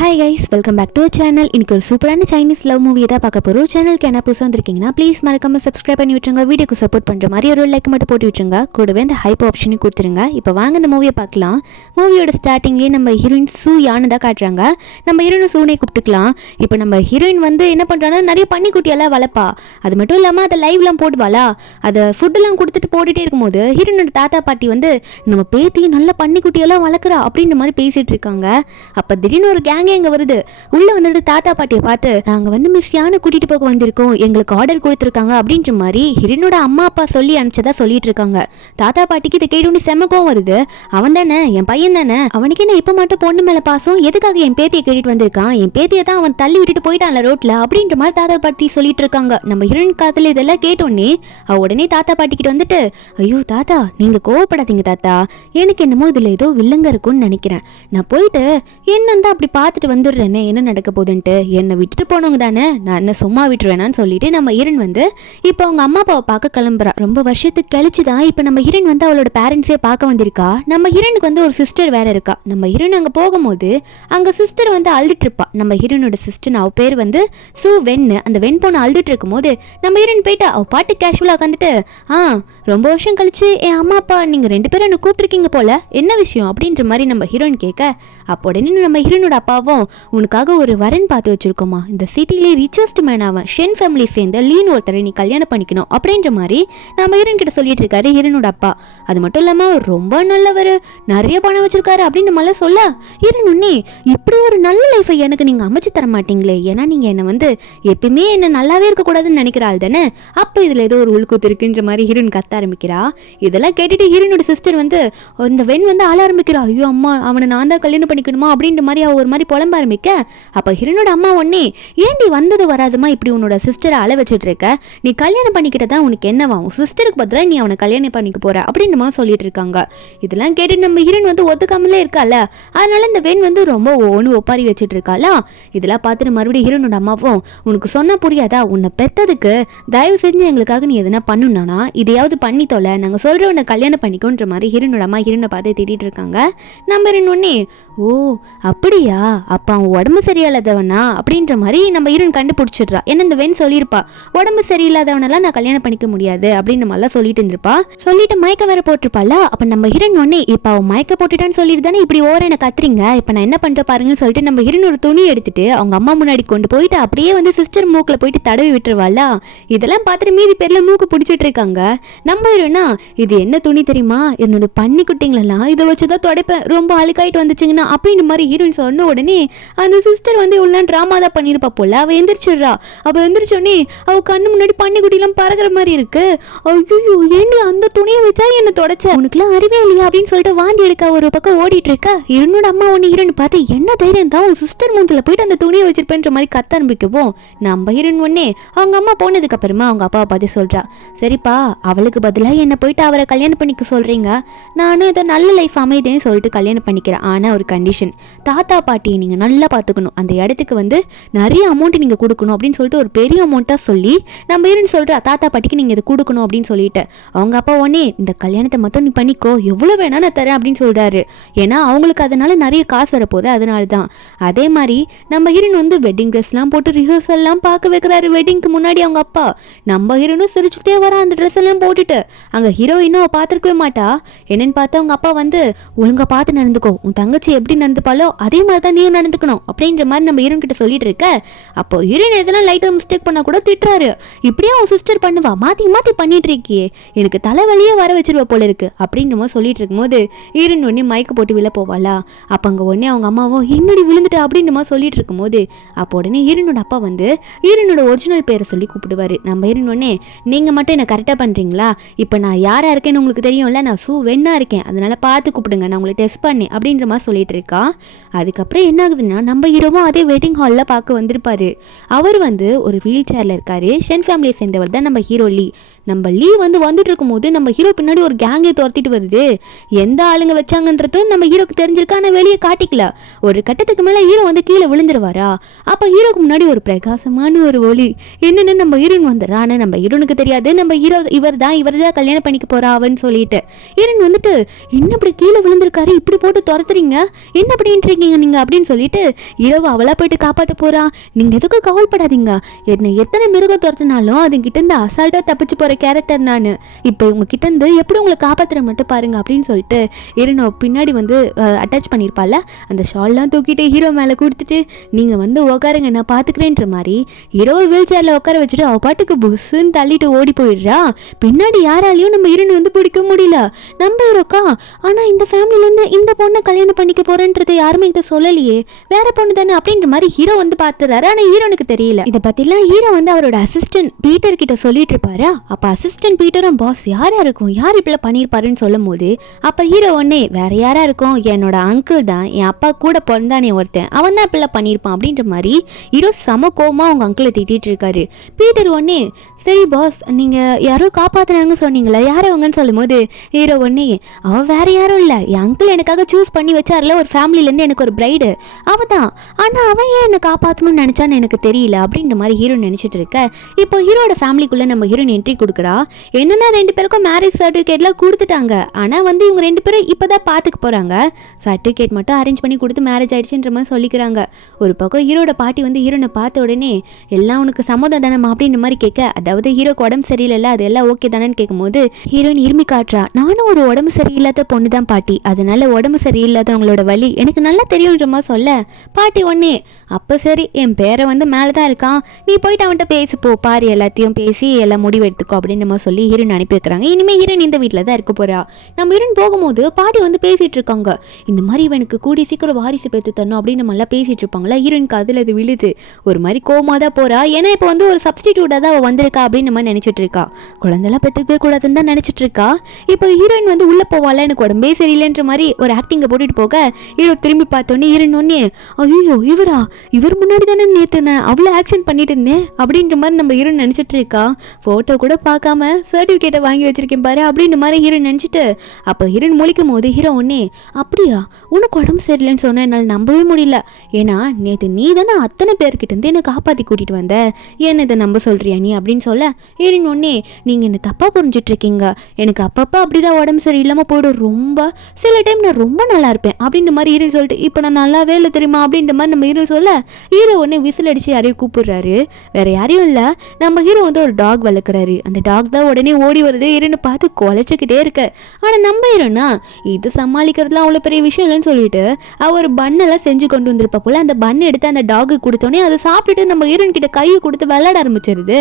Hi guys, welcome back to channel. இன்னைக்கு ஒரு சூப்பரான சைனீஸ் லவ் மூவியை தான் பார்க்க போகிறோம். சேனலுக்கு என்ன புதுசாக வந்திருக்கீங்கன்னா ப்ளீஸ் மறக்காம சப்ஸ்கிரைப் பண்ணி விட்டுருங்க. வீடியோக்கு சப்போர்ட் பண்ணுற மாதிரி ஒரு லைக் மட்டும் போட்டு விட்டுருங்க. கூடவே இந்த ஹைப் ஆப்ஷனையும் கொடுத்துருங்க. இப்போ வாங்க இந்த மூவியை பார்க்கலாம். மூவியோட ஸ்டார்டிங்லேயே நம்ம ஹீரோயின் சூ யானு தான் காட்டுறாங்க. நம்ம ஹீரோயின் சூனை கூப்பிட்டுக்கலாம். இப்போ நம்ம ஹீரோயின் வந்து என்ன பண்ணுறாங்கன்னா நிறைய பன்னிக்குட்டியெல்லாம் வளர்ப்பா. அது மட்டும் இல்லாமல் அதை லைவ்லாம் போடுவாளா. அதை ஃபுட்டெல்லாம் கொடுத்துட்டு போட்டுகிட்டே இருக்கும்போது ஹீரோயினோட தாத்தா பாட்டி வந்து நம்ம பேத்தி நல்ல பன்னிக்குட்டியெல்லாம் வளர்க்குறா அப்படின்ற மாதிரி பேசிகிட்டு இருக்காங்க. அப்போ திடீர்னு ஒரு கேங்கே இங்கே வருது. உள்ளே வந்துட்டு தாத்தா பாட்டியை பார்த்து நாங்கள் வந்து மிஸ் யானை கூட்டிகிட்டு போக வந்திருக்கோம், எங்களுக்கு ஆர்டர் கொடுத்துருக்காங்க அப்படின்ற மாதிரி ஹீரோனோட அம்மா அப்பா சொல்லி அனுப்பிச்சதா சொல்லிட்டு இருக்காங்க. தாத்தா பாட்டிக்கு இதை கேட்டு செமக்கும் வருது. அவன் தானே என் பையன் தானே, அவனுக்கு என்ன இப்போ மட்டும் பொண்ணு மேலே பாசம், எதுக்காக என் பேத்தியை கேட்டுட்டு வந்திருக்கான், என் பேத்தியை தான் அவன் தள்ளி விட்டுட்டு போயிட்டான்ல ரோட்ல அப்படின்ற மாதிரி தாத்தா பாட்டி சொல்லிட்டு இருக்காங்க. நம்ம ஹீரோயின் காத்துல இதெல்லாம் கேட்டோன்னே அவ உடனே தாத்தா பாட்டிக்கிட்ட வந்துட்டு ஐயோ தாத்தா நீங்கள் கோவப்படாதீங்க தாத்தா, எனக்கு என்னமோ இதில் ஏதோ வில்லங்க இருக்கும்னு நினைக்கிறேன், நான் போயிட்டு என்னந்தான் அப்படி பார்த்துட்டு வந்துடுறேன்னு என்ன நடக்க போகுதுன்ட்டு, என்னை விட்டுட்டு போனவங்க தானே நான் என்ன சும்மா விட்டுருவேனான்னு சொல்லிட்டு நம்ம ஹீரோயின் வந்து இப்போ அவங்க அம்மா அப்பாவை பார்க்க கிளம்புறா. ரொம்ப வருஷத்துக்கு கழிச்சு தான் இப்போ நம்ம ஹீரோயின் வந்து அவளோட பேரண்ட்ஸே பார்க்க வந்திருக்கா. நம்ம ஹீரோயினுக்கு வந்து ஒரு சிஸ்டர் வேற இருக்கா. நம்ம ஹீரோயின் அங்கே போகும்போது அங்கே சிஸ்டர் வந்து அழுதுட்டு இருப்பா. நம்ம ஹீரோயினோட சிஸ்டர் அவ பேர் வந்து சூ வென்னு. அந்த வெண் பொண்ணு அழுதுட்டு இருக்கும் போது நம்ம ஹீரோயின் போயிட்டு அவ பாட்டு கேஷுவலாக உட்காந்துட்டு ரொம்ப வருஷம் கழிச்சு என் அம்மா அப்பா நீங்கள் 2 பேரும் என்ன கூப்பிட்டுருக்கீங்க போல, என்ன விஷயம் அப்படின்ற மாதிரி நம்ம ஹீரோயின் கேட்க அப்போ உடனே நம்ம ஹீரோனோட அப்பாவும் உனக்காக ஒரு வரன் பார்த்து வச்சிருக்கோமா, இந்த சிட்டிலே ரிச்சஸ்ட் மேன் அவன், ஷென் ஃபேமிலி சேர்ந்த லீன் ஒருத்தரை நீ கல்யாணம் பண்ணிக்கணும் அப்படின்ற மாதிரி நம்ம ஹீரோயின் கிட்ட சொல்லிட்டு இருக்காரு ஹீரோனோட அப்பா. அது மட்டும் இல்லாமல் அவர் ரொம்ப நல்லவர், நிறைய பணம் வச்சிருக்காரு அப்படின்னு மாதிரி சொல்ல ஹீரோன் உன்னே இப்படி ஒரு நல்ல லைஃபை எனக்கு நீங்கள் அமைச்சு தர மாட்டீங்களே, ஏன்னா நீங்கள் என்னை வந்து எப்பயுமே என்ன நல்லாவே இருக்கக்கூடாதுன்னு நினைக்கிறாள் தானே, அப்போ இதில் ஏதோ ஒரு உள்கூத்து இருக்குன்ற மாதிரி ஹீரோயின் கத்த ஆரம்பிக்கிறா. இதெல்லாம் கேட்டுட்டு ஹீரோனோட சிஸ்டர் வந்து இந்த வெண் வந்து ஆள ஆரம்பிக்கிறா. ஐயோ அம்மா அவனை நான் தான் கல்யாணம் பண்ணிக்கணுமா அப்படின்ற மாதிரி அவ ஒரு மாதிரி புலம்ப ஆரம்பிக்க அப்போ ஹீரோனோட அம்மா ஒன்னே ஏன்டி வந்தது வராதுமா இப்படி உன்னோட சிஸ்டரை அழ வச்சுட்டு இருக்க, நீ கல்யாணம் பண்ணிக்கிட்டதான் உனக்கு என்னவா, உன் சிஸ்டருக்கு பதிலாக நீ அவனை கல்யாணம் பண்ணிக்க போற அப்படின்ற மாதிரி சொல்லிட்டு இருக்காங்க. இதெல்லாம் கேட்டு நம்ம ஹீரோயின் வந்து ஒத்துக்காமலே இருக்கால, அதனால இந்த வெண் வந்து ரொம்ப ஒப்பாரி வச்சுட்டு இருக்காளா. இதெல்லாம் பார்த்துட்டு மறுபடியும் ஹீரோனோட அம்மாவும் உனக்கு சொன்னா புரியாதா, உன்னை பெத்ததுக்கு தயவு செஞ்சு எங்களுக்காக நீ எதுனா பண்ணுனா இதையாவது பண்ணி தொலை, நாங்கள் சொல்ற உன்னை கல்யாணம் பண்ணிக்கோன்ற மாதிரி ஹீரோனோட அம்மா ஹீரோனை பார்த்து திட்டிட்டு இருக்காங்க. நம்ம ஒன்னே ஓ அப்படியா, அப்ப அவன் உடம்பு சரியில்லாதவனா அப்படின்ற மாதிரி நம்ம ஹீரோயின் கண்டுபிடிச்சிடுறா. ஏன்னா இந்த வெண் சொல்லியிருப்பா உடம்பு சரியில்லாதவனெல்லாம் நான் கல்யாணம் பண்ணிக்க முடியாது அப்படின்ற மாதிரிலாம் சொல்லிட்டு இருந்திருப்பா. சொல்லிட்டு மயக்க வேற போட்டிருப்பால. அப்ப நம்ம ஹீரோயின் ஒன்னே இப்ப அவன் மயக்க போட்டுட்டான்னு சொல்லிட்டு தானே இப்படி என்ன கத்துறீங்க, இப்ப நான் என்ன பண்ணிட்டு பாருங்கன்னு சொல்லிட்டு நம்ம ஹீரோயின் ஒரு துணி எடுத்துட்டு அவங்க அம்மா முன்னாடி கொண்டு போயிட்டு அப்படியே வந்து சிஸ்டர் மூக்கில் போயிட்டு தடவி விட்டுருவாளா. இதெல்லாம் பார்த்துட்டு மீதி பேர்ல மூக்கு பிடிச்சிட்டு இருக்காங்க. நம்ம ஹீரோனா இது என்ன துணி தெரியுமா, என்னோட பன்னிக்குட்டிங்களெல்லாம் இதை வச்சுதான் துடைப்பேன், ரொம்ப அழுக்காயிட்டு வந்துச்சுங்கன்னா அப்படின்னு மாதிரி ஹீரோயின் சொன்ன உடனே அந்த சிஸ்டர் வந்து உள்ள ட்ராமா தான் பண்ணியிருப்பா போல. அவ எந்திரிச்சிடுறா. அவள் எந்திரிச்சோடனே அவ கண்ணு முன்னாடி பன்னிக்குட்டிலாம் பறக்கிற மாதிரி இருக்கு. ஐயோ ஏண்டி அந்த துணியை வச்சா என்ன தொடச்ச, உனக்குலாம் அறிவே இல்லையா அப்படின்னு சொல்லிட்டு வாந்தி எடுக்க ஒரு பக்கம் ஓடிட்டு இருக்க. ஹீரோனோட அம்மா ஒன்று ஹீரோன் பார்த்து என்ன தைரியம் தான் உன் சிஸ்டர் மூஞ்சில போயிட்டு அந்த துணியை வச்சிருப்பேன்ற மாதிரி கத்த ஆரம்பிக்கவும் நம்ம ஹீரோன் ஒன்னே அவங்க அம்மா போனதுக்கு அப்புறமா அவங்க அப்பாவை பார்த்து சொல்றா சரிப்பா அவளுக்கு பதிலாக என்ன போயிட்டு அவரை கல்யாணம் பண்ணிக்க சொல்றீங்க, நானும் ஏதோ நல்ல லைஃப் அமைதின்னு சொல்லிட்டு கல்யாணம் பண்ணிக்கிறேன், ஆனா ஒரு கண்டிஷன், தாத்தா பாட்டியை நீங்க நல்லா பார்த்துக்கணும், அந்த இடத்துக்கு வந்து நிறைய அமௌண்ட் நீங்கள் கொடுக்கணும் அப்படின்னு சொல்லிட்டு ஒரு பெரிய அமௌண்ட்டாக சொல்லி நம்ம ஹீரோயின் சொல்கிறா தாத்தா பாட்டிக்கு நீங்கள் இதை கொடுக்கணும் அப்படின்னு சொல்லிட்டு அவங்க அப்பா உடனே இந்த கல்யாணத்தை மட்டும் நீ பண்ணிக்கோ, எவ்வளோ வேணா நான் தரேன் அப்படின்னு சொல்கிறாரு. ஏன்னா அவங்களுக்கு அதனால நிறைய காசு வரப்போகுது, அதனால தான். அதே மாதிரி நம்ம ஹீரோயின் வந்து வெட்டிங் ட்ரெஸ்லாம் போட்டு ரிஹர்சல்லாம் பார்க்க வைக்கிறாரு வெட்டிங்க்கு முன்னாடி அவங்க அப்பா. நம்ம ஹீரோயினும் சிரிச்சுக்கிட்டே வரா அந்த ட்ரெஸ் எல்லாம் போட்டுட்டு. அங்கே ஹீரோயினும் அவள் பார்த்துருக்கவே மாட்டா. என்னன்னு பார்த்தா அவங்க அப்பா வந்து ஒழுங்கா பார்த்து நடந்துக்கோ, உன் தங்கச்சி எப்படி நடந்துப்பாலோ அதே மாதிரி தான் நீயும் நடந்துக்கணும் அப்படின்ற மாதிரி நம்ம ஹீரோயின் கிட்ட சொல்லிட்டு இருக்க. அப்போ ஹீரோயின் எதனா லைட்டாக மிஸ்டேக் பண்ணா கூட திட்டுறாரு. இப்படியே அவன் சிஸ்டர் பண்ணுவா, மாற்றி மாற்றி பண்ணிட்டு இருக்கியே, எனக்கு தலைவலியே வர வச்சிருவா போல இருக்கு அப்படின்ற மாதிரி சொல்லிட்டு இருக்கும்போது ஹீரோயின் ஒன்னே மயக்க போட்டு விழ போவாளா. அப்போ அங்கே உடனே அவங்க அம்மாவும் இன்னொடி விழுந்துட்டு அப்படின்ற மாதிரி சொல்லிட்டு இருக்கும்போது அப்போ உடனே ஹீரோனோட அப்பா வந்து ஹீரோனோட ஒரிஜினல் பேரை சொல்லி கூப்பிடுவாரு. நம்ம ஹீரோயின் ஒன்னே நீங்கள் மட்டும் என்ன கரெக்டாக பண்ணுறீங்களா, இப்போ நான் யாராக இருக்கேன்னு உங்களுக்கு தெரியும்ல, நான் சூ வெண்ணா இருக்கேன், அதனால பார்த்து கூப்பிடுங்க, நான் உங்களை டெஸ்ட் பண்ணேன் அப்படின்ற மாதிரி சொல்லிட்டு இருக்கா. அதுக்கப்புறம் என்ன ஆகுதுன்னா நம்ம ஹீரோவும் அதே வெட்டிங் ஹாலில் பார்க்க வந்திருப்பாரு. அவர் வந்து ஒரு வீல் சேரில் இருக்காரு. ஷென் ஃபேமிலியை சேர்ந்தவர் தான் நம்ம ஹீரோ லீ. நம்ம லீவ் வந்துட்டு இருக்கும்போது நம்ம ஹீரோ பின்னாடி ஒரு கேங்கே துரத்திட்டு வருது. எந்த ஆளுங்க வச்சாங்கன்றதும் நம்ம ஹீரோக்கு தெரிஞ்சிருக்கா, ஆனால் வெளியே காட்டிக்கல. ஒரு கட்டத்துக்கு மேலே ஹீரோ கீழே விழுந்துருவாரா. அப்போ ஹீரோக்கு முன்னாடி ஒரு பிரகாசமான ஒரு ஒளி என்னன்னு நம்ம ஹீரோயின் வந்துடுறா. ஆனால் நம்ம ஹீரோனுக்கு தெரியாது நம்ம ஹீரோ இவர் தான் கல்யாணம் பண்ணிக்க போறா அவன்னு சொல்லிட்டு. ஹீரோயின் என்ன இப்படி கீழே விழுந்திருக்காரு, இப்படி போட்டு துரத்துறீங்க, என்ன பண்ணிட்டு இருக்கீங்க நீங்க அப்படின்னு சொல்லிட்டு ஹீரோவை அவளா போயிட்டு காப்பாற்ற போறா. நீங்க எதுக்கும் கவலைப்படாதீங்க, என்ன எத்தனை மிருகம் துரத்தினாலும் அது கிட்ட இருந்து அசால்ட்டா தப்பிச்சு போற கேரக்டர் நான். இப்போ உங்க கிட்ட இருந்து எப்படி உங்களை காப்பாத்துற மட்டும் பாருங்க அப்படின்னு சொல்லிட்டு ஹீரோனை பின்னாடி அட்டாச் பண்ணியிருப்பால அந்த ஷால்லாம் தூக்கிட்டு ஹீரோ மேலே கொடுத்துட்டு நீங்க உட்காருங்க நான் பாத்துக்கிறேன்ற மாதிரி ஹீரோவை வீல் சேர்ல உட்கார வச்சுட்டு அவ பாட்டுக்கு புஸ்ன்னு தள்ளிட்டு ஓடி போயிடுறா. பின்னாடி யாராலையும் நம்ம ஹீரோனை பிடிக்க முடியல. நம்ம ஹீரோக்கா ஆனா இந்த ஃபேமிலில இருந்து இந்த பொண்ணை கல்யாணம் பண்ணிக்க போறேன்றது யாருமே கிட்ட சொல்லலையே, வேற பொண்ணு தானே அப்படின்ற மாதிரி ஹீரோ பாத்துறாரு. ஆனா ஹீரோனுக்கு தெரியல. இதை பத்திலாம் ஹீரோ அவரோட அசிஸ்டன்ட் பீட்டர் கிட்ட சொல்லிட்டு இருப்பாரு. அப்ப அசிஸ்டன்ட் பீட்டரும் பாஸ் யாரா இருக்கும், யார் இப்படி பண்ணிருப்பாருன்னு சொல்லும் போது அப்ப ஹீரோ வேற யாரா இருக்கும், என்னோட அங்கிள் தான், என் அப்பா கூட பிறந்தானே ஒருத்தன், அவன் தான் இப்படி பண்ணிருப்பான் அப்படின்ற மாதிரி ஹீரோ சம கோமா அவங்க அங்கிளை திட்டிட்டு இருக்காரு. பீட்டர் சரி பாஸ் நீங்க யாரோ காப்பாத்துறாங்க சொன்னீங்களா, யாரவங்கன்னு சொல்லும் போது ஹீரோ அவ வேற யாரும் இல்ல, என் அங்கிள் எனக்காக சூஸ் பண்ணி வச்சார்ல ஒரு ஃபேமிலில இருந்து எனக்கு ஒரு பிரைடு, அவ தான். ஆனா அவன் ஏன் என்ன காப்பாத்தணும்னு நினைச்சான்னு எனக்கு தெரியல அப்படின்ற மாதிரி ஹீரோ நினைச்சிட்டு இருக்க. இப்போ ஹீரோட ஃபேமிலிக்குள்ள நம்ம ஹீரோயின் என்ட்ரி கொடுக்குறா. என்னன்னா 2 பேருக்கும் மேரேஜ் சர்டிஃபிகேட்லாம் கொடுத்துட்டாங்க. ஆனா இவங்க 2 பேரும் இப்பதான் பாத்துக்க போறாங்க. சர்டிஃபிகேட் மட்டும் அரேஞ்ச் பண்ணி கொடுத்து மேரேஜ் ஆயிடுச்சுன்ற மாதிரி சொல்லிக்கிறாங்க. ஒரு பக்கம் ஹீரோட பாட்டி ஹீரோனை பார்த்த உடனே எல்லாம் உனக்கு சம்மதம் தானம்மா அப்படின்ற மாதிரி கேட்க, அதாவது ஹீரோக்கு உடம்பு சரியில்லை அது எல்லாம் ஓகே தானேன்னு கேட்கும்போது ஹீரோயின் இருமி காட்டுறா. நானும் ஒரு உடம்பு சரியில்லாத பொண்ணு தான் பாட்டி, அதனால உடம்பு சரியில்லாதவங்களோட வலி எனக்கு நல்லா தெரியுன்ற மாதிரி சொல்ல பாட்டி அப்ப சரி என் பேரை மேலதான் இருக்கான், நீ போயிட்டு அவன்கிட்ட பேசி போ, பாரு எல்லாத்தையும் பேசி எல்லாம் முடிவு எடுத்துக்கோ அப்படின்னு நம்ம சொல்லி ஹீரோயின் அனுப்பி வைக்கிறாங்க. இனிமே ஹீரோயின் இந்த வீட்டில் தான் இருக்க போறா. நம்ம ஹீரோயின் போகும்போது பாட்டி பேசிட்டு இருக்காங்க. இந்த மாதிரி இவனுக்கு கூடி சீக்கிரம் வாரிசு பெற்று தரணும் அப்படின்னு நம்ம எல்லாம் பேசிட்டு இருப்பாங்களா. ஹீரோயினுக்கு அதுல அது விழுது. ஒரு மாதிரி கோமா தான் போறா. ஏன்னா இப்போ ஒரு சப்ஸ்டிடியூட்டா தான் அவ வந்திருக்கா அப்படின்னு நம்ம நினைச்சிட்டு இருக்கா. குழந்தைலாம் பெற்றுக்கவே கூடாதுன்னு தான் நினைச்சிட்டு இருக்கா. இப்போ ஹீரோயின் உள்ள போவால எனக்கு உடம்பே சரியில்லைன்ற மாதிரி ஒரு ஆக்டிங்க போட்டுட்டு போக ஹீரோ திரும்பி பார்த்தோன்னே ஹீரோயின் ஐயோ இவர் முன்னாடி தானே நேற்று நான் அவ்வளோ ஆக்ஷன் பண்ணிட்டு இருந்தேன் அப்படின்ற மாதிரி நம்ம ஹீரோயின் நினைச்சிட்டு இருக்கா. போட்டோ கூட பார்க்காம சர்டிஃபிகேட்டை வாங்கி வச்சிருக்கேன் பாரு அப்படின்ற மாதிரி ஹீரோயின் நினைச்சிட்டு அப்போ ஹீரோயின் முழிக்கும் போது ஹீரோ அப்படியா உனக்கு உடம்பு சரியில்லைன்னு சொன்ன என்னால் நம்பவே முடியல. ஏன்னா நேற்று நீ தானே அத்தனை பேர்கிட்ட இருந்து என்னை காப்பாற்றி கூட்டிட்டு வந்த, ஏன் இதை நம்ப சொல்றியா நீ அப்படின்னு சொல்ல ஹீரோயின் நீங்க என்ன தப்பா புரிஞ்சிட்டு இருக்கீங்க, எனக்கு அப்பப்போ அப்படிதான் உடம்பு சரியில்லாமல் போய்டும், ரொம்ப சில டைம் நான் ரொம்ப நல்லா இருப்பேன் அப்படின்ற மாதிரி ஹீரோயின் சொல்லிட்டு இப்போ நான் நல்லாவே இல்லை தெரியுமா அப்படின்ற மாதிரி நம்ம ஹீரோ சொல்ல ஹீரோ விசில் அடிச்சு யாரையும் கூப்பிடுறாரு. வேற யாரையும் இல்லை, நம்ம ஹீரோ ஒரு டாக் வளர்க்குறாரு. அந்த டாக் தான் உடனே ஓடி வருது. ஹீரோனை பார்த்து குலைச்சிக்கிட்டே இருக்கு. ஆனால் நம்ம ஹீரோனா இது சமாளிக்கிறதுலாம் அவ்வளோ பெரிய விஷயம் இல்லைன்னு சொல்லிட்டு அவர் பன்னெல்லாம் செஞ்சு கொண்டு வந்திருப்பா போல. அந்த பண்ணை எடுத்து அந்த டாக்கு கொடுத்தோன்னே அதை சாப்பிட்டுட்டு நம்ம ஹீரோன் கிட்ட கையை கொடுத்து விளையாட ஆரம்பிச்சிருது.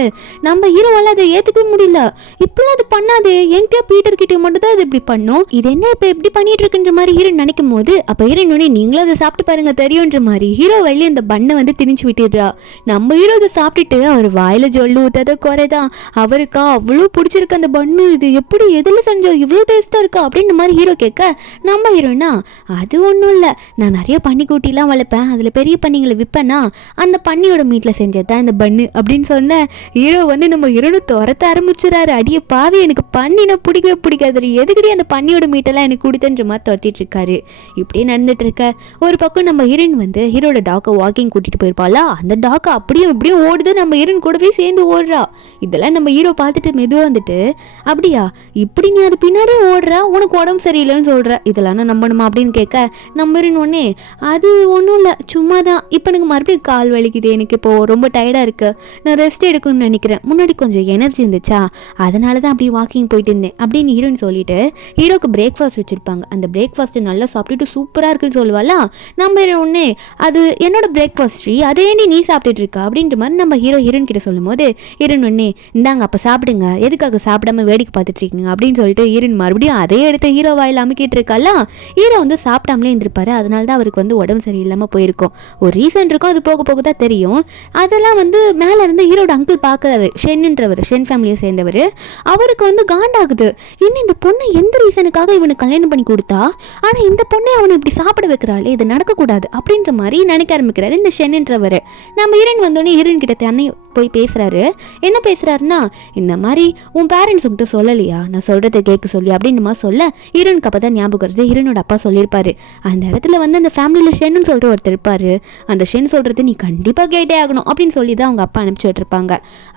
நம்ம ஹீரோவால் அதை ஏற்றுக்கவே முடியல. இப்பெல்லாம் அது பண்ணாது, என்கிட்ட பீட்டர் கிட்ட மட்டும் தான் அது இப்படி பண்ணும், இது என்ன இப்போ எப்படி பண்ணிட்டு இருக்குன்ற மாதிரி ஹீரோன் நினைக்கும் போது அப்போ ஹீரோன் நீங்களும் அதை சாப்பிட்டு பாருங்க தெரியுன்ற மாதிரி ஹீரோ வழியே அந்த பண்ணை திணிச்சு விட்டுடுறா. நம்ம ஹீரோ அதை சாப்பிட்டுட்டு அவர் வாயில ஜொல்லு ஊத்தாத குறைதான், அவருக்கா அவ்வளோ பிடிச்சிருக்கு அந்த பண்ணு, இது எப்படி எதில் செஞ்சோம் இவ்வளோ டேஸ்டா இருக்கா அப்படின்ற மாதிரி ஹீரோ கேட்க நம்ம ஹீரோனா அது ஒன்றும் இல்லை, நான் நிறைய பன்னிக்குட்டிலாம் வளர்ப்பேன், அதில் பெரிய பன்னிங்களை விற்பேன்னா அந்த பன்னியோட மீட்டில் செஞ்சது தான் இந்த பண்ணு அப்படின்னு சொன்ன ஹீரோ நம்ம ஹீரோனை துரத்த ஆரம்பிச்சுறாரு. அடியே பாவி எனக்கு பன்னினா பிடிக்கவே பிடிக்காது, எதுக்கடி அந்த பன்னியோட மீட்டெல்லாம் எனக்கு கொடுத்தன்ற மாதிரி துரத்திட்டு இருக்காரு. இப்படியே நடந்துட்டு இருக்க ஒரு பக்கம் நம்ம ஹீரோயின் ஹீரோட டாக்கை வாக்கிங் கூட்டிட்டு போயிருப்பாளா. அந்த டாக்கை அப்படியே இப்படியும் ஓடுது, நம்ம ஹீரோயின் கூடவே சேர்ந்து ஓடுறா. இதெல்லாம் நம்ம ஹீரோ பார்த்துட்டு மெதுவாக அப்படியா இப்படி நீ அது பின்னாடியே ஓடுற, உனக்கு உடம்பு சரியில்லைன்னு சொல்ற, இதெல்லாம் நான் நம்பணுமா அப்படின்னு கேட்க நம்ம ஹீரோயின் அது ஒன்றும் இல்லை சும்மா தான், இப்போ எனக்கு மறுபடியும் கால் வலிக்குது, எனக்கு இப்போ ரொம்ப டயர்டாக இருக்கு, நான் ரெஸ்ட் எடுக்கணும்னு நினைக்கிறேன், முன்னாடி கொஞ்சம் எனர்ஜி இருந்துச்சா அதனால தான் அப்படி வாக்கிங் போயிட்டு இருந்தேன் அப்படின்னு ஹீரோயின் சொல்லிட்டு ஹீரோக்கு பிரேக்ஃபாஸ்ட் வச்சிருப்பாங்க. அந்த பிரேக்ஃபாஸ்ட் நல்லா சாப்பிட்டுட்டு சூப்பராக இருக்குன்னு சொல்லுவாளா. நம்ம ஹீரோயின் அது என்னோட பிரேக்ஃபாஸ்ட் ஸ்ரீ அதே நீ சாப்பிட்டுட்டு இருக்கா அப்படின்ற மாதிரி நம்ம ஹீரோயின் கிட்ட சொல்லும் போது ஹீரோயின் இந்தாங்க அப்போ சாப்பிடுங்க, எதுக்காக சாப்பிடாம வேடிக்கை பார்த்துட்டு இருக்கீங்க அப்படின்னு சொல்லிட்டு ஹீரோயின் மறுபடியும் அதே எடுத்து ஹீரோ வாயில் அமுக்கிட்டு இருக்கால. ஹீரோ சாப்பிடாமலே இருந்திருப்பாரு, அதனால தான் அவருக்கு உடம்பு சரியில்லாமல் போயிருக்கும். ஒரு ரீசன் இருக்கும், அது போக போக தான் தெரியும். அதெல்லாம் மேலே இருந்து ஹீரோட அங்கிள் பார்க்குறாரு, ஷென்ன்றவர், ஷென் ஃபேமிலியை சேர்ந்தவர். அவருக்கு காண்டாகுது, இன்னும் இந்த பொண்ணை எந்த ரீசனுக்காக இவனுக்கு கல்யாணம் பண்ணி கொடுத்தா, ஆனால் இந்த பொண்ணை அவனை இப்படி சாப்பிட வைக்கிறாளே, இது நடக்கக்கூடாது அப்படின்ற மாதிரி நினைக்க ஆரம்பிக்கிறாரு இந்த ஷென்ன்றவர். நம்ம ஹீரோயின் வந்தோடனே ஹீரோயின் கிட்ட தண்ணி போய் பேசுறாரு. என்ன பேசுறாருன்னா, இந்த மாதிரி உன் பேரண்ட்ஸ் கிட்ட சொல்லலையா, நான் சொல்றதை கேட்க சொல்லி அப்படின்னு சொல்ல ஹீரோனுக்கு அப்பதான் ஞாபகம் வருது. ஹீரோனோட அப்பா சொல்லியிருப்பாரு, அந்த இடத்துல வந்து அந்த ஃபேமிலியில ஷென்னு சொல்ற ஒருத்தர் இருப்பாரு, அந்த ஷென் சொல்றது நீ கண்டிப்பா கேட்டே ஆகணும் அப்படின்னு சொல்லி தான் அவங்க அப்பா அனுப்பிச்சு விட்டுருப்பாங்க.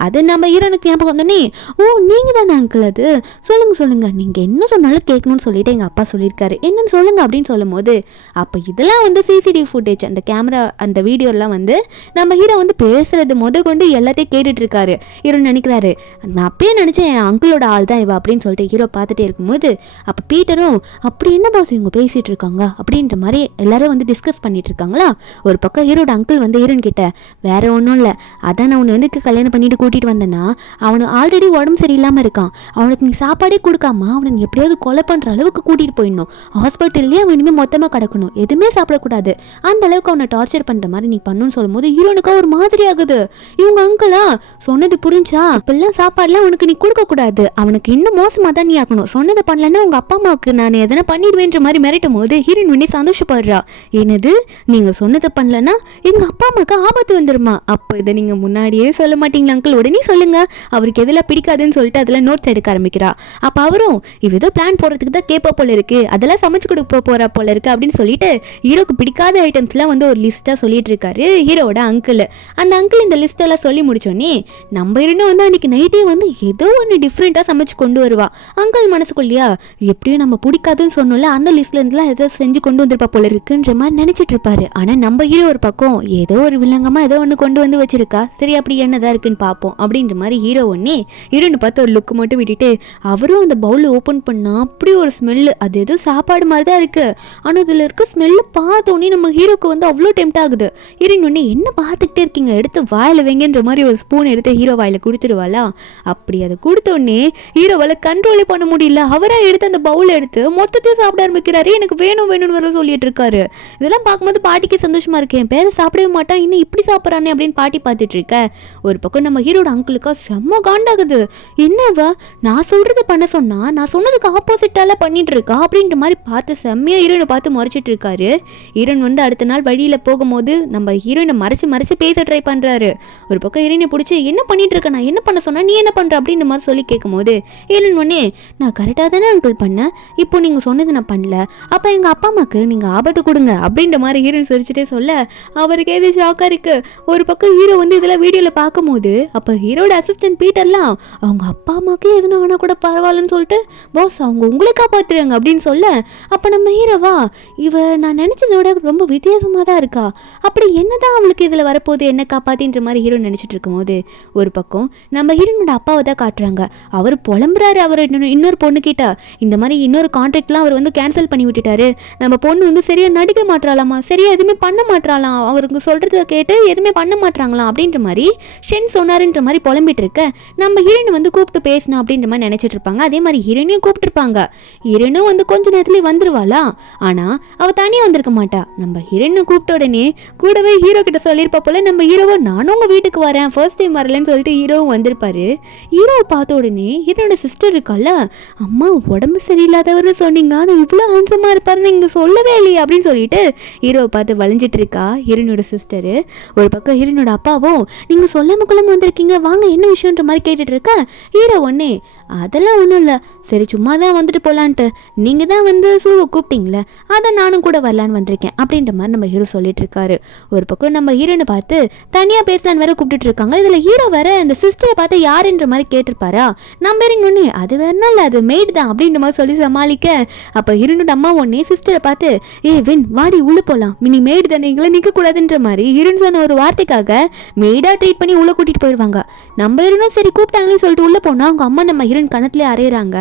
அது நம்ம ஹீரோனுக்கு ஞாபகம் வந்தோடனே, ஓ நீங்க தானே அங்கிள், அது சொல்லுங்க நீங்க என்ன சொன்னாலும் கேட்கணும்னு சொல்லிட்டு எங்க அப்பா சொல்லியிருக்காரு, என்னன்னு சொல்லுங்க அப்படின்னு சொல்லும் போது, அப்ப இதெல்லாம் வந்து சிசிடிவி ஃபுட்டேஜ், அந்த கேமரா அந்த வீடியோலாம் வந்து நம்ம ஹீரோ வந்து பேசுறது கொண்டு எல்லாத்தையும் கேட்டுட்டு இருக்காரு. ஹீரோ நினைக்கிறாரு, நான் அப்பயே நினைச்சேன் என் அங்கிளோட ஆள் தான் இவ அப்படின்னு சொல்லிட்டு ஹீரோ பார்த்துட்டே இருக்கும்போது, அப்ப பீட்டரும் அப்படி என்ன பாஸ் இவங்க பேசிட்டு இருக்காங்க அப்படின்ற மாதிரி எல்லாரும் வந்து டிஸ்கஸ் பண்ணிட்டு இருக்காங்களா. ஒரு பக்கம் ஹீரோட அங்கிள் வந்து ஹீரோன் கிட்ட, வேற ஒன்றும் இல்லை, அதான் நான் உன்னை எதுக்கு கல்யாணம் பண்ணிட்டு கூட்டிட்டு வந்தேன்னா, அவனு ஆல்ரெடி உடம்பு சரியில்லாம இருக்கான், அவனுக்கு நீ சாப்பாடே கொடுக்காம அவனை நீ எப்படியாவது கொலை பண்ற அளவுக்கு கூட்டிட்டு போயிடணும், ஹாஸ்பிட்டல்லேயே அவன் இனிமேல் மொத்தமாக கிடக்கணும், எதுவுமே சாப்பிடக்கூடாது, அந்த அளவுக்கு அவனை டார்ச்சர் பண்ற மாதிரி நீ பண்ணுன்னு சொல்லும் போது ஹீரோனுக்கு ஒரு மாதிரி ஆகுது. இவங்க அங்கிளா சொன்னது புரிஞ்சா, இப்பெல்லாம் சாப்பாடுலாம் அவனுக்கு நீ கொடுக்க கூடாது, அவனுக்கு இன்னும் மோசமா தான் நீ ஆகணும், சொன்னதை பண்ணலன்னா உங்க அப்பா அம்மாவுக்கு நான் எதனா பண்ணிடுவேன்ற மாதிரி மிரட்டும் போது ஹீரோயின் உடனே சந்தோஷப்படுறா. என்னது நீங்க சொன்னதை பண்ணலன்னா எங்க அப்பா அம்மாவுக்கு ஆபத்து வந்துருமா, அப்போ இதை நீங்க முன்னாடியே சொல்ல மாட்டீங்களா அங்கிள், உடனே சொல்லுங்க, அவருக்கு எதெல்லாம் பிடிக்காதுன்னு சொல்லிட்டு அதில் நோட்ஸ் எடுக்க ஆரம்பிக்கிறா. அப்ப அவரும் இவ ஏதோ பிளான் போடுறதுக்கு தான் கேட்பா போல இருக்கு, அதெல்லாம் சமைச்சு கொடுக்க போறா போல இருக்கு அப்படின்னு சொல்லிட்டு ஹீரோக்கு பிடிக்காத ஐட்டம்ஸ்லாம் வந்து ஒரு லிஸ்டா சொல்லிட்டு இருக்காரு ஹீரோட அங்கிள். அந்த அங்கிள் இந்த லிஸ்ட் எல்லாம் சொல்லி முடிச்சோடனே நம்ம இன்னும் வந்து அன்னைக்கு நைட்டே வந்து ஏதோ ஒன்று டிஃப்ரெண்டா சமைச்சு கொண்டு வருவா. அங்கிள் மனசுக்குள்ளையா எப்படியும் நம்ம பிடிக்காதுன்னு சொன்னோம்ல, அந்த லிஸ்ட்ல இருந்துலாம் ஏதோ செஞ்சு கொண்டு வந்திருப்பா போல இருக்குன்ற மாதிரி நினைச்சிட்டு இருப்பாரு. ஆனா நம்ம ஹீரோ ஒரு பக்கம் ஏதோ ஒரு வில்லங்கமா ஏதோ ஒன்று கொண்டு வந்து வச்சிருக்கா, சரி அப்படி என்னதான் இருக்குன்னு பார்ப்போம் அப்படின்ற மாதிரி ஹீரோ ஒன்னே ஹீரோன்னு பார்த்து ஒரு லுக்கு மட்டும் விட்டுட்டு அவரும் அந்த பவுல் ஓப்பன் பண்ணா அப்படி ஒரு ஸ்மெல்லு, அது ஏதோ சாப்பாடு மாதிரி தான் இருக்கு, ஆனா அதுல இருக்க ஸ்மெல்லு பார்த்தோன்னே நம்ம ஹீரோக்கு வந்து அவ்வளோ டெம்ட் ஆகுது. ஹீரோயின் ஒன்னே என்ன பார்த்துக்கிட்டே இருக்கீங்க, எடுத்து வாயில வைங்கன்ற மாதிரி ஒரு ஸ்பூன் எடுத்து ஹீரோ வாயில கொடுத்துருவாளா. அப்படி அதை கொடுத்தோடனே ஹீரோவால கண்ட்ரோலே பண்ண முடியல, அவரா எடுத்து அந்த பவுல் எடுத்து மொத்தத்தையும் சாப்பிட ஆரம்பிக்கிறாரு. எனக்கு வேணும்னு வர சொல்லிட்டு இருக்காரு. இதெல்லாம் பார்க்கும்போது பாட்டிக்கு சந்தோஷமா இருக்கு, என் பேரை சாப்பிடவே மாட்டான், இன்னும் இப்படி சாப்பிட்றானே அப்படின்னு பாட்டி பார்த்துட்டு இருக்க. ஒரு பக்கம் நம்ம ஹீரோட அங்கிளுக்கா செம்ம காண்டாகுது, என்னவா நான் சொல்றதை பண்ண சொன்னா நான் சொன்னதுக்கு ஆப்போசிட்டால பண்ணிட்டு இருக்கா அப்படின்ற மாதிரி பார்த்து செம்மையா ஹீரோயினை பார்த்து முறைச்சிட்டு இருக்காரு. ஹீரோயின் வந்து அடுத்த நாள் வழியில போகும்போது நம்ம ஹீரோயினை மறைச்சு பேச ட்ரை பண்றாரு. ஒரு பக்கம் ஹீரோயினை பிடிச்சி என்ன பண்ணிட்டு இருக்க, நான் என்ன பண்ண சொன்னா நீ என்ன பண்ற அப்படின்ற மாதிரி சொல்லி கேட்கும் போது ஹீரோயின் ஒன்னே, நான் கரெக்டாக தானே அங்கிள் பண்ணேன், இப்போ நீங்க சொன்னது நான் பண்ணல, அப்ப எங்க அப்பா அம்மாக்கு நீங்க ஆபத்து கொடுங்க அப்படின்ற மாதிரி ஹீரோயின் சிரிச்சுட்டே சொல்ல அவருக்கு எது ஷாக்கா இருக்கு. ஒரு பக்கம் ஹீரோ வந்து இதெல்லாம் வீடியோல பார்க்கும்போது அப்ப ஹீரோட அசிஸ்டன்ட் பீட்டர்லாம் அவங்க அப்பா அம்மாக்கு எதுனா ஆனா கூட பரவாயில்லன்னு சொல்லிட்டு பாஸ் அவங்க உங்களை காப்பாத்துறாங்க அப்படின்னு சொல்ல, அப்ப நம்ம ஹீரோவா இவ நான் நினைச்சதோட ரொம்ப வித்தியாசமா தான் இருக்கா, அப்படி என்னதான் அவளுக்கு இதுல வரப்போகுது என்ன காப்பாத்தின்ற மாதிரி ஹீரோ நினைச்சிட்டு இருக்கும் போது ஒரு பக்கம் நம்ம ஹீரோனோட அப்பாவை தான் காட்டுறாங்க. அவர் புலம்புறாரு, அவர் இன்னொரு பொண்ணு கிட்ட இந்த மாதிரி இன்னொரு கான்ட்ராக்ட்லாம் அவர் வந்து கேன்சல் பண்ணி விட்டுட்டாரு, நம்ம பொண்ணு வந்து சரியா நடிக்க மாட்டாளாமா, சரியா எதுவுமே பண்ண மாட்டாளாம், அவருக்கு சொல்றத கேட்டு எதுவுமே பண்ண மாட்டாங்களாம் அப்படின்ற மாதிரி ஷென் சொன்னாருன்ற மாதிரி புலம்பிட்டு இருக்க நம்ம ஹீரோயின் வந்து கூப்பிட்டு பேசணும் அப்படின்ற மாதிரி நினைச்சிட்டு இருப்பாங்க. அதே மாதிரி ஹீரோனையும் கூப்பிட்டுருப்பாங்க. ஹீரோனும் வந்து கொஞ்ச நேரத்துலேயே வந்துருவாளா, ஆனா அவ தனியாக வந்திருக்க மாட்டா. நம்ம ஹீரோனை கூப்பிட்ட உடனே கூடவே ஹீரோ கிட்ட சொல்லியிருப்பா போல, நம்ம ஹீரோவை நானும் உங்க வீட்டுக்கு வரேன், ஃபர்ஸ்ட் டைம் வரலன்னு சொல்லிட்டு ஹீரோவும் வந்திருப்பாரு. ஹீரோவை பார்த்த உடனே ஹீரோட சிஸ்டர் இருக்கால, அம்மா உடம்பு சரியில்லாதவர்னு சொன்னீங்க, ஆனா இவ்வளோ ஹேண்ட்ஸமா இருப்பாருன்னு நீங்க சொல்லவே இல்லையே அப்படின்னு சொல்லிட்டு ஹீரோவை பார்த்து வளைஞ்சிட்டு இருக்கா ஹீரோனோட சிஸ்டரு. ஒரு பக்கம் ஹீரோனோட அப்பாவும் நீங்க சொல்லாம குழம்பு வந்திருக்கீங்க, வாங்க என்ன விஷயம்ன்ற மாதிரி கேட்டுட்டு இருக்க. ஹீரோ ஒன்னே அதெல்லாம் ஒன்றும் இல்லை, சரி சும்மா தான் வந்துட்டு போகலான்ட்டு, நீங்கள் தான் வந்து சூவை கூப்பிட்டீங்களே அதை நானும் கூட வரலான்னு வந்திருக்கேன் அப்படின்ற மாதிரி நம்ம ஹீரோ சொல்லிட்டு இருக்காரு. ஒரு பக்கம் நம்ம ஹீரோனை பார்த்து தனியாக பேசலான்னு வேற கூப்பிட்டுட்டு இருக்காங்க. இதில் ஹீரோ வேற இந்த சிஸ்டரை பார்த்து யாருன்ற மாதிரி கேட்டிருப்பாரா. நம்ம ஹீரோனே அது வேறனா இல்லை அது மெய்டு தான் அப்படின்ற மாதிரி சொல்லி சமாளிக்க, அப்போ ஹீரோனோட அம்மா ஒன்னே சிஸ்டரை பார்த்து ஏ வின் வாடி உள்ள போகலாம், மினி மெய்டு தானே எங்களை நிற்கக்கூடாதுன்ற மாதிரி ஹீரோன் சொன்ன ஒரு வார்த்தைக்காக மெய்டாக ட்ரீட் பண்ணி உள்ளே கூட்டிகிட்டு போயிடுவாங்க. நம்ம ஹீரோனும் சரி கூப்பிட்டாங்களே சொல்லிட்டு உள்ளே போனால் அவங்க அம்மா நம்ம ஹீரோன் கணத்துலேயே அறையிறாங்க.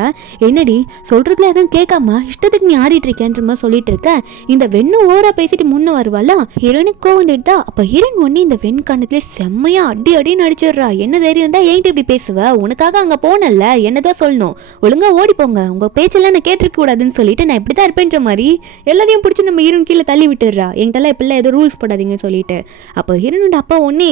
என்னடி சொல்றதுல எதுவும் கேட்காம இஷ்டத்துக்கு நீ ஆடிட்டு இருக்கேன்ற மாதிரி சொல்லிட்டு இருக்க. இந்த வெண்ணும் ஓவரா பேசிட்டு முன்ன வருவாளா, ஹீரோனுக்கு கோவம் வந்துடுதா. அப்ப ஹீரோயின் ஒண்ணு இந்த வெண் கணத்துல செம்மையா அடின்னு அடிச்சிடுறா. என்ன தைரியம் தான் என்கிட்ட இப்படி பேசுவ, உனக்காக அங்க போனல என்னதான் சொல்லணும், ஒழுங்கா ஓடி போங்க, உங்க பேச்செல்லாம் நான் கேட்டிருக்க கூடாதுன்னு சொல்லிட்டு நான் இப்படிதான் இருப்பேன்ற மாதிரி எல்லாரையும் பிடிச்சி நம்ம ஹீரோன் கீழே தள்ளி விட்டுடுறா. எங்கெல்லாம் இப்பெல்லாம் ஏதோ ரூல்ஸ் போடாதீங்கன்னு சொல்லிட்டு. அப்போ ஹீரோனோட அப்பா ஒன்னே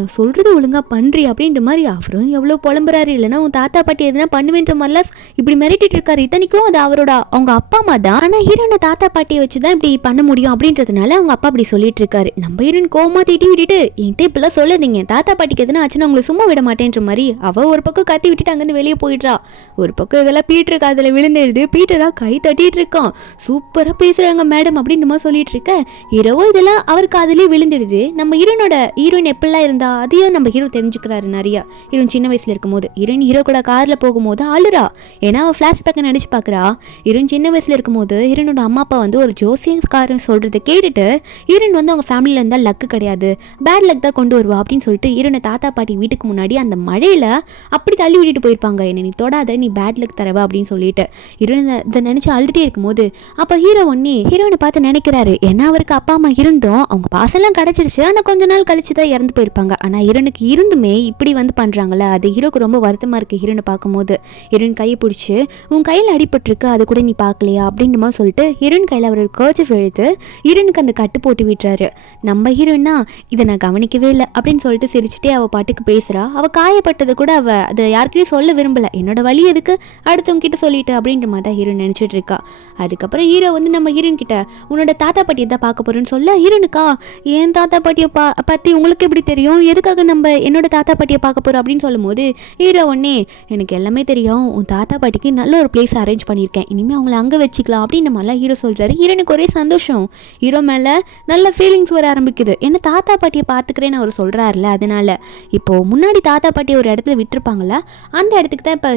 நான் சொல்றது ஒழுங்கா பண்றி அப்படின்ற மாதிரி அவரும் எவ்வளவு புலம்புறாரு. இல்லைன்னா உன் தாத்தா பாட்டி எதுனா பண்ணுவேன்ற மாதிரிலாம் இப்படி மிரட்டிட்டு இருக்காரு. இத்தனைக்கும் அது அவரோட அவங்க அப்பா அம்மா தான், ஆனா ஹீரோனோட தாத்தா பாட்டியை வச்சுதான் இப்படி பண்ண முடியும் அப்படின்றதுனால அவங்க அப்பா அப்படி சொல்லிட்டு இருக்காரு. நம்ம ஹீரோயின் கோவமா திட்டி விட்டுட்டு என்கிட்ட இப்பெல்லாம் சொல்லாதீங்க, தாத்தா பாட்டிக்கு எதுனா ஆச்சுன்னா அவங்களை சும்மா விட மாட்டேன்ற மாதிரி அவள் ஒரு பக்கம் கத்தி விட்டுட்டு அங்கேருந்து வெளியே போயிடுறா. ஒரு பக்கம் இதெல்லாம் பீட்டருக்கு அதில் விழுந்துடுது. பீட்டரா கை தட்டிட்டு இருக்கான். சூப்பராக பேசுகிறாங்க மேடம் அப்படின்னு நம்ம சொல்லிட்டு இருக்க ஹீரோவோ இதெல்லாம் அவர் காதலே விழுந்துடுது. நம்ம ஹீரோயின் எப்படிலாம் இருந்தா அதையும் நம்ம ஹீரோ தெரிஞ்சுக்கிறாரு நிறையா. ஹீரோயின் சின்ன வயசில் இருக்கும்போது ஹீரோ கூட காரில் போகும்போது அழுறா. ஏன்னா அவள் ஃப்ளாஷ்பேக்கை நினச்சி பார்க்குறா. ஹீரோயின் சின்ன வயசில் இருக்கும்போது ஹீரோனோட அம்மா அப்பா வந்து ஒரு ஜோசியக்காரன் சொல்கிறத கேட்டுட்டு ஹீரோயின் வந்து அவங்க ஃபேமிலியில் இருந்தால் லக்கு கிடையாது, பேட் லக் தான் கொண்டு வருவா அப்படின்னு சொல்லிட்டு ஹீரோனை தாத்தா பாட்டி வீட்டுக்கு முன்னாடி அந்த மழையில் அப்படி தள்ளி விட்டுட்டு போயிருப்பாங்க. என்னை நீ தொடாத, நீ பேட் லக் தரவா அப்படின்னு சொல்லிட்டு ஹீரோயின் இதை நினச்சி அழுதுகிட்டே இருக்கும்போது அப்போ ஹீரோயினை பார்த்து நினைக்கிறாரு. ஏன்னா அவருக்கு அப்பா அம்மா இருந்தும் அவங்க பாசெல்லாம் கிடச்சிருச்சு, ஆனால் கொஞ்ச நாள் கழிச்சு தான் இறந்து போயிருப்பாங்க. ஆனால் ஹீரோனுக்கு இருந்துமே இப்படி வந்து பண்ணுறாங்களே அது ஹீரோக்கு ரொம்ப வருத்தமாக இருக்குது. ஹீரோனை பார்க்கும்போது ஹீரோயின் கையை பிடிச்சி உன் கையில் அடிபட்டிருக்கு அது கூட நீ பார்க்கலையா அப்படின்னு மாதிரி சொல்லிட்டு ஹீரோயின் கையில் அவர் கர்ச்சிஃப் எடுத்து ஹீரோனுக்கு அந்த கட்டு போட்டு விட்டுறாரு. நம்ம ஹீரோயினா இதை நான் கவனிக்கவே இல்லை அப்படின்னு சொல்லிட்டு சிரிச்சுட்டே அவள் பாட்டுக்கு பேசுகிறா. அவள் காயப்பட்டதை கூட அவள் அதை யாருக்கிட்டையும் சொல்ல விரும்பலை. என்னோட வழி எதுக்கு அடுத்தவங்க கிட்ட சொல்லிட்டு அப்படின்ற மாதிரி தான் ஹீரோயின் நினச்சிட்டு இருக்கா. அதுக்கப்புறம் ஹீரோ வந்து நம்ம ஹீரோயின் கிட்ட உன்னோட தாத்தா பாட்டியை தான் பார்க்க போகிறேன்னு சொல்ல ஹீரோனுக்கா என் தாத்தா பாட்டியை பற்றி உங்களுக்கு எப்படி தெரியும், எதுக்காக நம்ம என்னோட தாத்தா பாட்டியை பார்க்க போகிறோம் அப்படின்னு சொல்லும்போது ஹீரோ ஒன்னே எனக்கு எல்லாமே தெரியும், உன் தாத்தா பாட்டிக்கு நல்ல ஒரு பிளேஸ் அரேஞ்ச் பண்ணியிருக்கேன், இனிமேல் அவங்கள அங்கே வச்சுக்கலாம் அப்படின்ற மாதிரிலாம் ஹீரோ சொல்கிறாரு. ஹீரோனுக்கு ஒரே சந்தோஷம். ஹீரோ மேலே நல்ல ஃபீலிங்ஸ் வர ஆரம்பிக்குது. ஏன்னா தாத்தா பாட்டியை பார்த்துக்கிறேன்னு அவர் சொல்கிறாருல. அதனால் இப்போது முன்னாடி தாத்தா பாட்டியை ஒரு இடத்துல விட்டுருப்பாங்களா அந்த இடத்துக்கு தான் இப்போ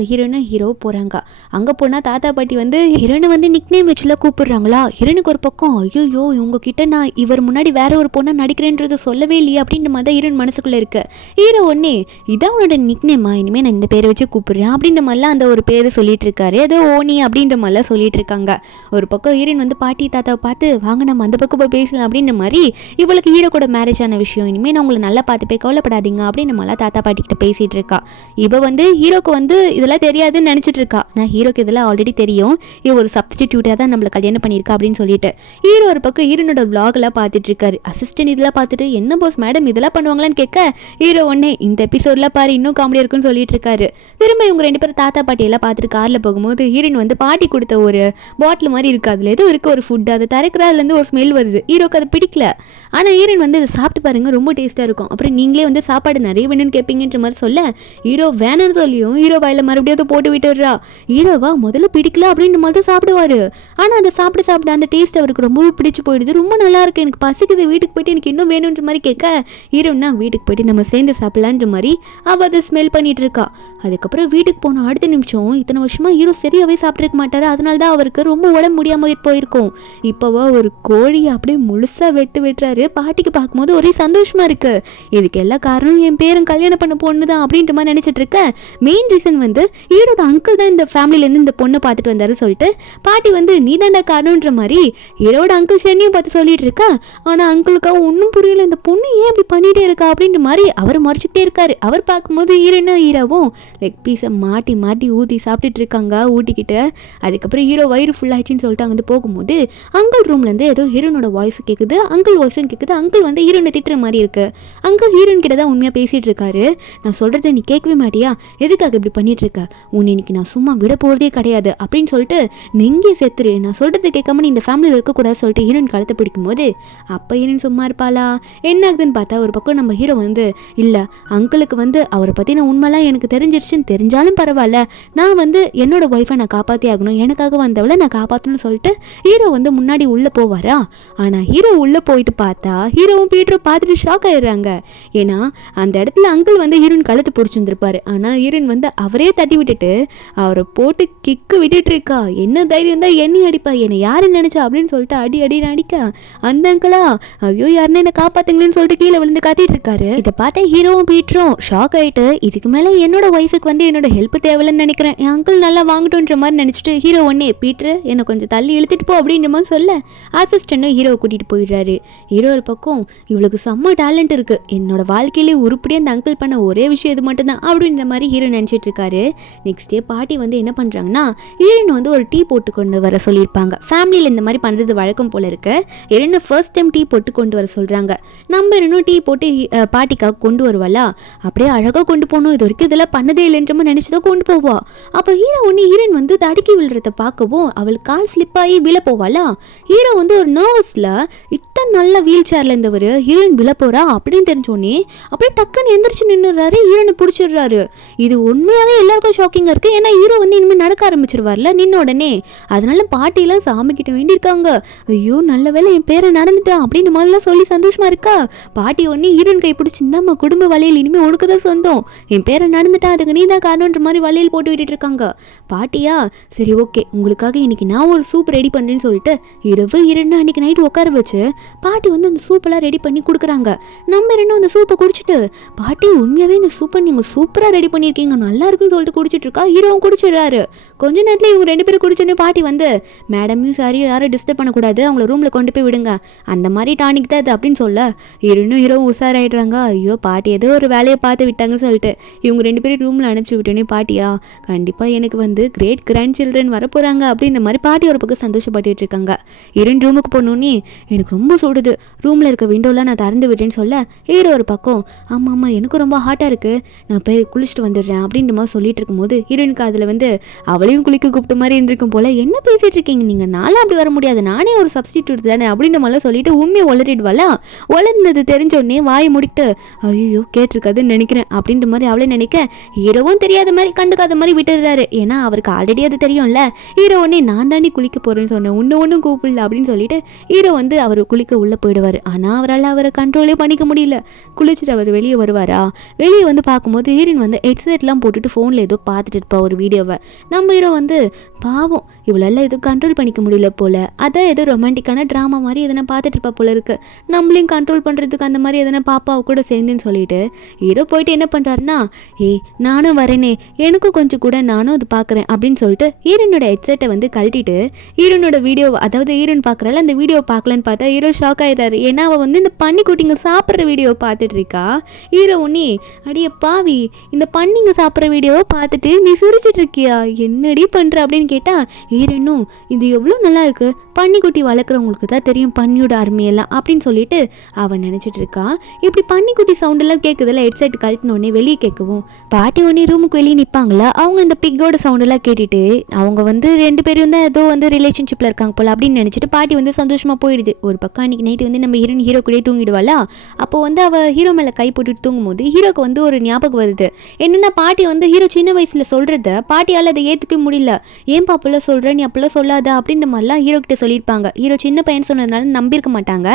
ஹீரோ போகிறாங்க. அங்கே போனால் தாத்தா பாட்டி வந்து ஹீரோனை வந்து நிக் நேம் வச்சுலாம் கூப்பிடுறாங்களா. ஹீரோனுக்கு ஒரு பக்கம் ஐயோ இவங்ககிட்ட நான் இவர் முன்னாடி வேற ஒரு பொண்ணை நடிக்கிறேன்றது சொல்லவே இல்லையா அப்படின்ற மாதிரி தான் ஹீரோயின் மனசுக்குள்ளே இருக்கு. ஹீரோ ஒன்னே இதான் உன்னோட நிக் நேமா, இனிமேல் நான் இந்த பேரை வச்சு கூப்பிடுறேன் அப்படின்ற மாதிரிலாம் அந்த ஒரு பேரை சொல்லிட்டு இருக்காரு. ஏதோ ஓனி அப்படின்ற மாதிரிலாம் சொல்லிட்டு இருக்காங்க. ஒரு பக்கம் ஹீரோயின் வந்து பாட்டி தாத்தாவை பார்த்து வாங்க நம்ம அந்த பக்கம் போய் பேசலாம் அப்படின்ற மாதிரி இவளுக்கு ஹீரோ கூட மேரேஜ் ஆன விஷயம், இனிமேல் நான் உங்களை நல்லா பார்த்து போய் கவலைப்படாதீங்க அப்படின்னு நம்மளாம் தாத்தா பாட்டிக்கிட்ட பேசிகிட்டு இருக்கா. இவ வந்து ஹீரோக்கு வந்து இதெல்லாம் தெரியாதுன்னு நினச்சிட்டு இருக்கா. நான் ஹீரோக்கு இதெல்லாம் ஆல்ரெடி தெரியும், இவ ஒரு சப்ஸ்டிடியூட்டாக தான் நம்மளை கல்யாணம் பண்ணியிருக்கா அப்படின்னு சொல்லிட்டு ஹீரோ ஒரு பக்கம் ஹீரோனோட விளாகெல்லாம் பார்த்துட்டு இருக்காரு. அசிஸ்டன்ட் இதெல்லாம் பார்த்துட்டு என்ன போஸ் மேடம் இதெல்லாம் பண்ணுவாங்களான்னு கேட்க ஹீரோ ஒன்னே இந்த எபிசோட்லாம் பாரு இன்னும் காமெடியாக இருக்குன்னு சொல்லிட்டு இருக்காரு. திரும்ப இவங்க ரெண்டு பேரும் தாத்தா பாட்டியெல்லாம் பார்த்துட்டு காரில் போகும்போது ஹீரோயின் வந்து பாட்டி கொடுத்த ஒரு பாட்டில் மாதிரி இருக்குது, அதில் ஏதோ இருக்க ஒரு ஃபுட் அதை திறக்கிற அதுலேருந்து ஒரு ஸ்மெல் வருது. ஹீரோக்கு அது பிடிக்கல. ஆனால் ஹீரோயின் வந்து இதை சாப்பிட்டு பாருங்க ரொம்ப டேஸ்ட்டாக இருக்கும், அப்புறம் நீங்களே வந்து சாப்பாடு நிறைய வேணும்னு கேட்பீங்கன்ற மாதிரி சொல்ல ஹீரோ வேணும்னு சொல்லியும் ஹீரோ வாயில மறுபடியும் அதை போட்டு விட்டுடுறா. ஹீரோவா முதல்ல பிடிக்கல அப்படின்ற மாதிரி சாப்பிடுவாரு. ஆனால் அதை சாப்பிட அந்த டேஸ்ட் அவருக்கு ரொம்பவே பிடிச்சி போயிடுது. ரொம்ப நல்லா இருக்கு, எனக்கு பசிக்குது, வீட்டுக்கு போயிட்டு எனக்கு இன்னும் வேணுன்ற மாதிரி கேட்க ஹீரோன்னா வீட்டுக்கு போயிட்டு நம்ம சேர்ந்து சாப்பிடலான்ற மாதிரி அவள் அதை ஸ்மெல் பண்ணிட்டு இருக்கா. அதுக்கப்புறம் வீட்டுக்கு போன அடுத்த நிமிஷம் இத்தனை வருஷமா ஹீரோ சரியாகவே சாப்பிட்ருக்க மாட்டாரு, அதனால தான் அவருக்கு ரொம்ப உடம்பு முடியாமல் போயிருக்கும். இப்போவா ஒரு கோழியை அப்படியே முழுசாக வெட்டுறாரு. பாட்டிக்கு பார்க்கும்போது ஒரே சந்தோஷமா இருக்கு. இதுக்கு எல்லா காரணம் என் பேரன் கல்யாணம் பண்ண பொண்ணு தான் அப்படின்ற மாதிரி நினைச்சிட்டு இருக்க. மெயின் ரீசன் வந்து ஹீரோட அங்கிள் தான் இந்த ஃபேமிலியிலேருந்து இந்த பொண்ணை பார்த்துட்டு வந்தாரு சொல்லிட்டு பாட்டி வந்து நீ தாண்டா காரணம்ன்ற மாதிரி ஹீரோட அங்கிள் ஷென்னியும் பார்த்து சொல்லிட்டு இருக்கா. ஆனால் அங்கிளுக்காக ஒன்றும் புரியல, இந்த பொண்ணு ஏன் இப்படி பண்ணிட்டே இருக்கா அப்படின்ற மாதிரி அவர் மறைச்சிக்கிட்டே இருக்காரு. அவர் பார்க்கும்போது ஹீரோவும் லைக் பீஸை மாட்டி ஊற்றி சாப்பிட்டுட்டு இருக்காங்க ஊட்டிக்கிட்டு. அதுக்கப்புறம் ஹீரோ வயிறு ஃபுல் ஆயிடுச்சுன்னு சொல்லிட்டு அங்கே வந்து போகும்போது அங்கிள் ரூம்லேருந்து ஏதோ ஹீரோனோட வாய்ஸ் கேட்குது, அங்கிள் வாய்ஸும் கேட்குது. அங்கிள் வந்து ஹீரோனை திட்டுற மாதிரி இருக்கு. அங்கிள் ஹீரோயின் கிட்ட தான் உண்மையாக பேசிகிட்டு இருக்காரு. நான் சொல்கிறத நீ கேட்கவே மாட்டியா, எதுக்காக இப்படி பண்ணிட்டு இருக்க, உன்னை இன்னைக்கு நான் சும்மா விட போகிறதே கிடையாது அப்படின்னு சொல்லிட்டு நெங்கே செத்துரு, நான் சொல்கிறத கேட்காம நீ இந்த ஃபேமிலியில் இருக்கக்கூடாது சொல்லிட்டு ஹீரோயின் கழுத்தை பிடிக்கும்போது அப்போ ஹீரோயின் சும்மா இருப்பாளா. என்ன ஆகுதுன்னு பார்த்தா ஒரு பக்கம் நம்ம ஹீரோ வந்து இல்லை அங்கிளுக்கு வந்து அவரை பற்றின உண்மைலாம் எனக்கு தெரிஞ்சிருச்சுன்னு தெரிஞ்சாலும் பரவாயில்ல, நான் வந்து என்னோட ஒய்ஃபை நான் காப்பாற்றி ஆகணும், எனக்காக வந்தவளை நான் காப்பாற்றணும்னு சொல்லிட்டு ஹீரோ வந்து முன்னாடி உள்ளே போவாரா. ஆனால் ஹீரோ உள்ளே போயிட்டு பார்த்தா ஹீரோவும் பீட்டரும் பார்த்துட்டு ஷாக் ஆயிடுறாங்க. ஏன்னா அந்த இடத்துல அங்கிள் வந்து ஹீரோயின் கழுத்து பிடிச்சிருந்துருப்பாரு. ஆனால் ஹீரோயின் வந்து அவரே தட்டி விட்டுட்டு அவரை போட்டு கிக்கு விட்டுட்டு இருக்கா. என்ன தைரியம் தான் என்னை அடிப்பா, என்னை யாரு நினைச்சா அப்படின்னு சொல்லிட்டு அடி அடிக்க அந்த அங்கிளா ஐயோ யாருன்னு என்னை காப்பாத்துங்களேன்னு சொல்லிட்டு கீழே விழுந்து காத்திட்டு இருக்காரு. இதை பார்த்தா ஹீரோவும் பீட்டரும் ஷாக் ஆயிட்டு இதுக்கு மேலே என்னோட ஒய்ஃபுக்கு வந்து என்னோட ஹெல்ப் தேவையில்லைன்னு நினைக்கிறேன், என் அங்கிள் நல்லா வாங்கட்டும்ன்ற மாதிரி நினச்சிட்டு ஹீரோ ஒன்னே பீட்டரு என்னை கொஞ்சம் தள்ளி இழுத்துட்டு போ அப்படின்ற மாதிரி சொல்ல அசிஸ்டன்ட்டும் ஹீரோவை கூட்டிகிட்டு போயிடுறாரு. ஹீரோ ஒரு பக்கம் இவளுக்கு செம்ம டேலண்ட் இருக்குது, என்னோட வாழ்க்கையிலே உருப்படியாக அந்த அங்கிள் பண்ண ஒரே விஷயம் இது மட்டும்தான் அப்படின்ற மாதிரி ஹீரோ நினச்சிட்டு இருக்காரு. நெக்ஸ்ட் டே பாட்டி வந்து என்ன பண்ணுறாங்கன்னா ஹீரோயின் வந்து ஒரு டீ போட்டு கொண்டு வர சொல்லியிருப்பாங்க. ஃபேமிலியில் இந்த மாதிரி பண்ணுறது வழக்கம் போல இருக்கு. ஹீரோயின் ஃபர்ஸ்ட் டைம் டீ போட்டு கொண்டு வர சொல்கிறாங்க. நம்ம இன்னும் டீ போட்டு பாட்டிக்காக கொண்டு வருவாளா, அப்படியே அழகாக கொண்டு போகணும், இது வரைக்கும் இதெல்லாம் பண்ணதே இல்லைன்றமா நினச்சிதான் கொண்டு போவா. அப்போ ஹீரோ ஒன்று ஹீரோயின் வந்து தடுக்கி விழுறத பார்க்கவும் அவள் கால் ஸ்லிப்பாகி விழ போவாளா. ஹீரோ வந்து ஒரு நர்வஸில் இத்தனை நல்ல வீல் சேரில் இருந்தவர் ஹீரோயின் விழ போகிறா அப்படின்னு தெரிஞ்சோடனே அப்படியே டக்குன்னு எந்திரிச்சு நின்றுறாரு, ஹீரோனை பிடிச்சிடுறாரு. இது உண்மையாகவே எல்லாருக்கும் ஷாக்கிங்காக இருக்குது. ஏன்னா ஹீரோ வந்து இனிமேல் நடக்க ஆரம்பிச்சிருவார்ல நின்ன உடனே. அதனால பாட்டிலாம் சாமி கிட்ட வேண்டியிருக்காங்க, ஐயோ நல்ல வேலை என் பேரை நடந்துட்டான் அப்படின்னு முதல்ல சொல்லி சந்தோஷமா இருக்கா. பாட்டி ஒன்று ஹீரோயின் கை பிடிச்சிருந்தா குடும்ப வலையில் இனிமேல் உனக்கு தான் சொந்தம், என் பேரை நடந்துட்டான், அதுக்கு நீ தான் காரணன்ற மாதிரி வலையில் போட்டு விட்டுட்டு இருக்காங்க. பாட்டியா சரி ஓகே உங்களுக்காக இன்னைக்கு நான் ஒரு சூப் ரெடி பண்ணுறேன்னு சொல்லிட்டு இரவு 2 அன்னைக்கு நைட்டு உட்கார வச்சு பாட்டி வந்து அந்த சூப்பெல்லாம் ரெடி பண்ணி கொடுக்குறாங்க. நம்ம 2 அந்த சூப்பை குடிச்சிட்டு பாட்டி உண்மையாகவே இந்த சூப்பை நீங்கள் சூப்பராக ரெடி பண்ணியிருக்கீங்க நல்லா இருக்குன்னு சொல்லிட்டு குடிச்சிட்டு இருக்கா. ஹீரோவும் குடிச்சிடுறாரு. கொஞ்ச நேரத்தில் இவங்க 2 பேரும் குடிச்சோன்னே பாட்டி வந்து மேடமையும் சாரியும் யாரும் டிஸ்டர்ப் பண்ணக்கூடாது, அவங்கள ரூமில் கொண்டு போய் விடுங்க, அந்த மாதிரி டானிக் தான் அது அப்படின்னு சொல்ல இன்னும் ஹீரோவும் உஷாராயிடுறாங்க. ஐயோ பாட்டி ஏதோ ஒரு வேலையை பார்த்து விட்டாங்கன்னு சொல்லிட்டு இவங்க 2 பேரும் ரூமில் அனுப்பிச்சி விட்டோன்னே பாட்டியா கண்டிப்பாக எனக்கு வந்து கிரேட் கிராண்ட் சில்ட்ரன் வர போகிறாங்க அப்படின்ற மாதிரி பாட்டி ஒரு பக்கம் சந்தோஷப்பட்டுட்டு இருக்காங்க. 2 ரூமுக்கு போனோன்னே எனக்கு ரொம்ப சூடுது, ரூமில் இருக்க விண்டோலாம் நான் திறந்து விடுறேன்னு சொல்ல ஹீரோ ஒரு பக்கம் ஆமாம் ஆமாம் எனக்கும் ரொம்ப ஹாட்டாக இருக்குது நான் போய் குளிச்சுட்டு வந்துடுறேன் அப்படின்ற மாதிரி சொல்லிட்டு இருக்கும்போது ஹீரோயினுக்கு அதில் வந்து அவளையும் குளிக்க கூப்பிட்ட மாதிரி இருந்திருக்கும் போல், என்ன பேசிகிட்டு இருக்கீங்க நீங்கள், நானும் அப்படி வர முடியாது, நானே ஒரு சப்ஸ்டிடியூட் தானே அப்படின்ற மாதிரிலாம் சொல்லிட்டு உண்மையை உளறிடுவாளா. உளர்ந்தது தெரிஞ்சோடனே வாயை முடிட்டு ஐயோ கேட்டிருக்காதுன்னு நினைக்கிறேன் அப்படின்ற மாதிரி அவளே நினைக்க ஹீரோவும் தெரியாத மாதிரி கண்டுக்காத மாதிரி விட்டுடுறாரு. ஏன்னா அவருக்கு ஆல்ரெடி அது தெரியும்ல. ஹீரோ உடனே நான் தாண்டி குளிக்க போகிறேன்னு சொன்னேன், ஒன்றும் கூப்பிடல அப்படின்னு சொல்லிட்டு ஹீரோ வந்து அவர் குளிக்க உள்ளே போயிடுவார். ஆனால் அவரால் அவரை கண்ட்ரோலே பண்ணிக்க முடியல. குளிச்சுட்டு அவர் வெளியே வருவாரா, வெளியே வந்து பார்க்கும்போது ஹீரோயின் வந்து ஹெட்செட்லாம் போட்டுட்டு ஃபோனில் ஏதோ பார்த்துட்டு இருப்பா ஒரு வீடியோவை. நம்ம ஹீரோ வந்து பாவம் இவளால் எதுவும் கண்ட்ரோல் பண்ணிக்க முடியல போல், அதான் ஏதோ ரொமான்டிக்கான ட்ராமா மாதிரி எதனா பார்த்துட்டு இருப்பா போல இருக்கு, நம்மளையும் கண்ட்ரோல் பண்ணுறதுக்கு அந்த மாதிரி எதனா பாப்பாவை கூட சேர்ந்துன்னு சொல்லிட்டு ஹீரோ போயிட்டு என்ன பண்ணுறாருன்னா நானும் வரேனே எனக்கும் கொஞ்சம் கூட நானும் அது பார்க்குறேன் அப்படின்னு சொல்லிட்டு ஹீரோனோட ஹெட்செட்டை வந்து கழட்டிட்டு ஹீரோனோட வீடியோ அதாவது ஹீரோன் பார்க்குறால அந்த வீடியோ பார்க்கலன்னு பார்த்தா ஹீரோ ஷாக் ஆகிடுறாரு. ஏன்னா அவள் வந்து இந்த பன்னிக்குட்டிங்க சாப்பிட்ற வீடியோ பார்த்துட்டு இருக்கா. ஹீரோ உன்னே அடிய பாவி இந்த பன்னிங்க சாப்பிட்ற வீடியோவை பார்த்துட்டு நீ சிரிச்சிட்டு இருக்கியா, என்னடி பண்ணுற அப்படின்னு கேட்டால் ஹீரோனும் இது எவ்வளோ நல்லா இருக்குது, பன்னிக்குட்டி வளர்க்குறவங்களுக்கு தான் தெரியும் பன்னியோட அருமையெல்லாம் அப்படின்னு சொல்லிட்டு அவன் நினச்சிட்டு இருக்கா. இப்படி பன்னிக்குட்டி சவுண்டெல்லாம் கேட்குதுல ஹெட்செட் கழட்டினோடனே வெளியே கேட்கவும் பாட்டி உடனே ரூமுக்கு வெளியே நிற்பாங்களா, அவங்க இந்த பிக்கோட சவுண்டெல்லாம் கேட்டுட்டு அவங்க வந்து 2 பேரும் தான் ஏதோ வந்து ரிலேஷன்ஷிப்பில் இருக்காங்க போல அப்படின்னு நினச்சிட்டு பாட்டி வந்து சந்தோஷமாக போயிடுது. ஒரு பக்கம் அன்றைக்கி நைட்டு வந்து நம்ம ஹீரோ கூடயே தூங்கிடுவாளா. அப்போ வந்து அவள் ஹீரோ மேலே கை போட்டுட்டு தூங்கும்போது ஹீரோக்கு வந்து ஒரு ஞாபகம் வருது. என்னென்னா பாட்டி வந்து ஹீரோ சின்ன வயசில் சொல்கிறத பாட்டியால் அதை ஏற்றுக்க முடியல. ஏன் பாப்பெல்லாம் சொல்கிற, நீ அப்பெல்லாம் சொல்லாத அப்படின்ற மாதிரிலாம் ஹீரோ கிட்ட சொல்லியிருப்பாங்க. ஹீரோ சின்ன பையன் சொன்னதுனால நம்பியிருக்க மாட்டாங்க.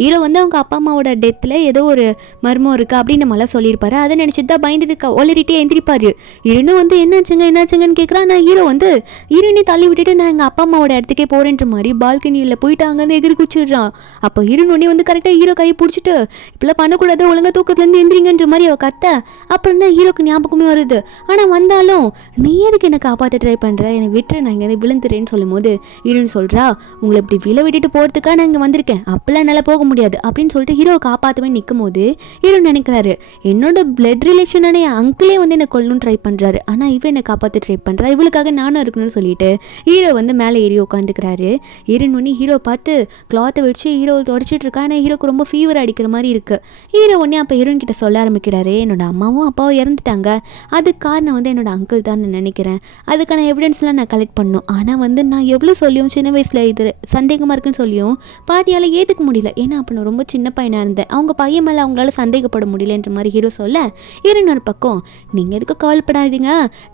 ஹீரோ வந்து அவங்க அப்பா அம்மாவோட டெத்தில் ஏதோ ஒரு மர்மம் இருக்குது அப்படின்ற மாதிரிலாம் சொல்லியிருப்பாரு. அதை நினச்சிட்டு தான் பயந்துட்டு ஒளிரிட்டே எந்திரிப்பார். ஹீரோனும் வந்து என்னாச்சுங்கன்னு கேட்குறா. நான் ஹீரோ வந்து ஹீரோனே தள்ளி விட்டுட்டு நான் எங்கள் அப்பா அம்மாவோட இடத்துக்கே போகிறேன்ற மாதிரி பால்கனியில் போயிட்டாங்கன்னு எகிரி குச்சிடுறான். அப்போ ஹீரோனே வந்து கரெக்டாக ஹீரோ கையை பிடிச்சிட்டு இப்பெல்லாம் பண்ணக்கூடாது ஒழுங்காக தூக்கத்துலேருந்து எந்திரிங்கன்ற மாதிரி அவள் கத்த. அப்புறம் தான் ஹீரோக்கு ஞாபகமே வருது. ஆனால் வந்தாலும் நீ எதுக்கு என்னை காப்பாற்ற ட்ரை பண்ணுற, என்னை விட்டுரு நான் இங்கே விழுந்துறேன்னு சொல்லும் போது ஹீரோன்னு சொல்கிறா உங்களை இப்படி விழ விட்டுட்டு போகிறதுக்காக நான் இங்கே வந்திருக்கேன், அப்பெல்லாம் என்னால் போக முடியாது அப்படின்னு சொல்லிட்டு ஹீரோவை காப்பாற்றவே நிற்கும் போது ஹீரோ நினைக்கிறாரு என்னோட பிளட் ரிலேஷனான என் அங்கிளே வந்து என்னை கொல்லணும்னு ட்ரை பண்ணுறாரு, ஆனால் இவன் என்னை காப்பாற்ற ட்ரை பண்ணுறா, இவளுக்காக நானும் இருக்கணும்னு சொல்லிட்டு ஹீரோ வந்து மேலே ஏறி உட்காந்துக்கிறாரு. ஹீரோன் ஒன்று ஹீரோ பார்த்து கிளாத்தை வச்சு ஹீரோ தொடச்சிட்டு இருக்கா. ஆனால் ஹீரோக்கு ரொம்ப ஃபீவர் அடிக்கிற மாதிரி இருக்குது. ஹீரோ ஒன்றே அப்போ ஹீரோன் கிட்ட சொல்ல ஆரம்பிக்கிறாரு என்னோட அம்மாவும் அப்பாவும் இறந்துட்டாங்க, அதுக்கு காரணம் வந்து என்னோட அங்கிள் தான் நான் நினைக்கிறேன், அதுக்கான எவிடன்ஸ்லாம் நான் கலெக்ட் பண்ணணும். ஆனால் வந்து நான் எவ்வளோ சொல்லியும் சின்ன வயசில் இது சந்தேகமாக இருக்குன்னு சொல்லியும் பாட்டியால் ஏற்றுக்க முடியல. ஏன்னா அப்போ நான் ரொம்ப சின்ன பையனாக இருந்தேன், அவங்க பையன் மேலே அவங்களால சந்தேகப்பட முடியலன்ற மாதிரி ஹீரோ சொல்ல ஹீரோன் ஒரு பக்கம் நீங்கள் எதுக்கு கால் படாதீங்க,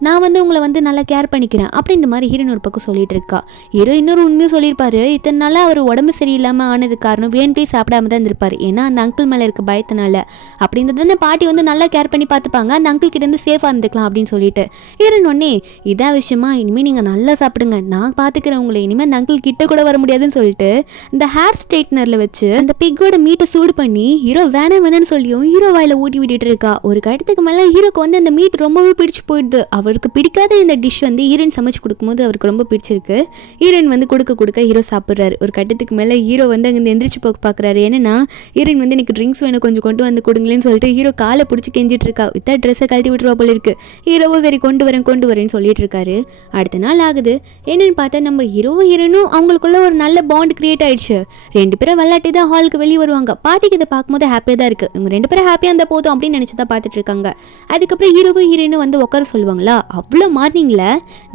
நான் வந்து உங்களை வந்து நல்லா கேர் பண்ணிக்கிறேன் அப்படின்ற மாதிரி ஹீரோன் ஒரு பக்கம் சொல்லிட்டு இருக்கா. ஹீரோ இன்னொரு உண்மையும் சொல்லியிருப்பாரு, இத்தனை நாளாக அவர் உடம்பு சரியில்லாமல் ஆனது காரணம் வேணுட்டே சாப்பிடாம தான் இருந்திருப்பாரு. ஏன்னா அந்த அங்கிள் மேலே இருக்க பயத்தினால அப்படின்றத பாட்டி வந்து நல்லா கேர் பண்ணி பார்த்துப்பாங்க, அந்த அங்கிள் கிட்ட இருந்து சேஃபாக இருந்துக்கலாம் அப்படின்னு சொல்லிட்டு ஹீரோன் ஒன்னே இதான் விஷயமா இனிமேல் நீங்கள் நல்லா சாப்பிடுங்க, நான் பார்த்துக்கிறேன் உங்களை, இனிமேல் அந்த அங்கிள் கிட்ட கூட வர முடியாதுன்னு சொல்லிட்டு இந்த ஹேர் ஸ்ட்ரைட்னரில் வச்சு அந்த பிக்கோட மீட்டை சூடு பண்ணி ஹீரோ வேணான்னு சொல்லியும் ஹீரோ வாயில ஊட்டி விட்டுட்டு இருக்கா. ஒரு கட்டத்துக்கு மேலே ஹீரோக்கு வந்து அந்த மீட் ரொம்பவே பிடிச்சி போயிடுது. அவருக்கு பிடிக்காத இந்த டிஷ் வந்து ஹீரோயின் சமைச்சு கொடுக்கும்போது அவருக்கு ரொம்ப பிடிச்சிருக்கு. ஹீரோயின் வந்து கொடுக்க ஹீரோ சாப்பிட்றாரு. ஒரு கட்டத்துக்கு மேலே ஹீரோ வந்து அங்கே எந்திரிச்சு போக பார்க்குறாரு. ஏன்னா ஹீரோயின் வந்து எனக்கு ட்ரிங்க்ஸ் வேணும் கொஞ்சம் கொண்டு வந்து கொடுங்களேன்னு சொல்லிட்டு ஹீரோ காலை பிடிச்சி கெஞ்சிட்டு இருக்கா. வித்தா ட்ரெஸ்ஸை கழட்டி விட்டுருவா போல இருக்கு. ஹீரோவும் சரி கொண்டு வரேன்னு சொல்லிட்டு இருக்காரு. அடுத்த நாள் ஆகுது. என்னன்னு பார்த்தா நம்ம ஹீரோனும் அவங்களுக்குள்ள ஒரு நல்ல பாண்ட் கிரியேட் ஆயிடுச்சு. 2 பேரும் விளையாட்டி தான் ஹாலுக்கு வெளியே வருவாங்க. பாட்டிக்கு இதை பார்க்க பார்க்கும்போது ஹாப்பியாக தான் இருக்குது. இவங்க 2 பேரும் ஹாப்பியாக இருந்தால் போதும் அப்படின்னு நினச்சி தான் பார்த்துட்டு இருக்காங்க. அதுக்கப்புறம் ஹீரோவும் வந்து உட்கார சொல்லுவாங்களா, அவ்வளோ மார்னிங்கில்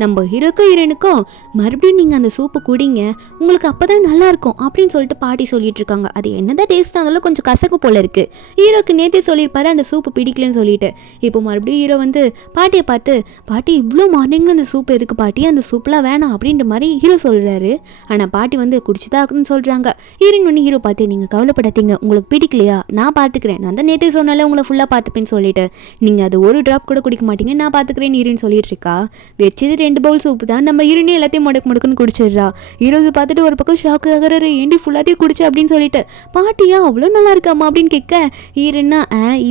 நம்ம ஹீரோனுக்கும் மறுபடியும் நீங்கள் அந்த சூப்பு குடிங்க, உங்களுக்கு அப்போ தான் நல்லாயிருக்கும் அப்படின்னு சொல்லிட்டு பாட்டி சொல்லிட்டு இருக்காங்க. அது என்னதான் டேஸ்ட்டாக இருந்தாலும் கொஞ்சம் கசக்கு போல இருக்குது. ஹீரோக்கு நேற்றே சொல்லியிருப்பாரு அந்த சூப்பு பிடிக்கலன்னு சொல்லிட்டு. இப்போ மறுபடியும் ஹீரோ வந்து பாட்டியை பார்த்து, பாட்டி இவ்வளோ மார்னிங்கில் அந்த சூப் எதுக்கு பாட்டி, அந்த சூப்லாம் வேணாம் அப்படின்ற மாதிரி ஹீரோ சொல்கிறாரு. ஆனால் பாட்டி வந்து குடிச்சுதான் இருக்குன்னு சொல்கிறாங்க. ஹீரோயின் வந்து ஹீரோ பார்த்து, நீங்கள் கவலைப்படாதீங்க, உங்களுக்கு பிடிக்கலையா நான் பார்த்துக்கிறேன், நான் தான் நேற்றே சொன்னால உங்களை ஃபுல்லாக பார்த்துப்பேன்னு சொல்லிட்டு நீங்கள் அது ஒரு ட்ராப் கூட குடிக்க மாட்டீங்க, நான் பார்த்துக்கிறேன்னு ஹீரோயின் சொல்லிட்டு இருக்கா. வச்சது 2 பவுல் சூப்பு தான், நம்ம ஹீரோனே எல்லாத்தையும் முடக்குன்னு குடிச்சிடுறா. ஹீரோ பார்த்துட்டு ஒரு பக்கம் ஷாக்கு ஆகிறாரு, ஏண்டி ஃபுல்லாத்தையும் குடிச்சு அப்படின்னு சொல்லிட்டு. பாட்டியா அவ்வளோ நல்லா இருக்காமா அப்படின்னு கேட்க ஹீரோன்னா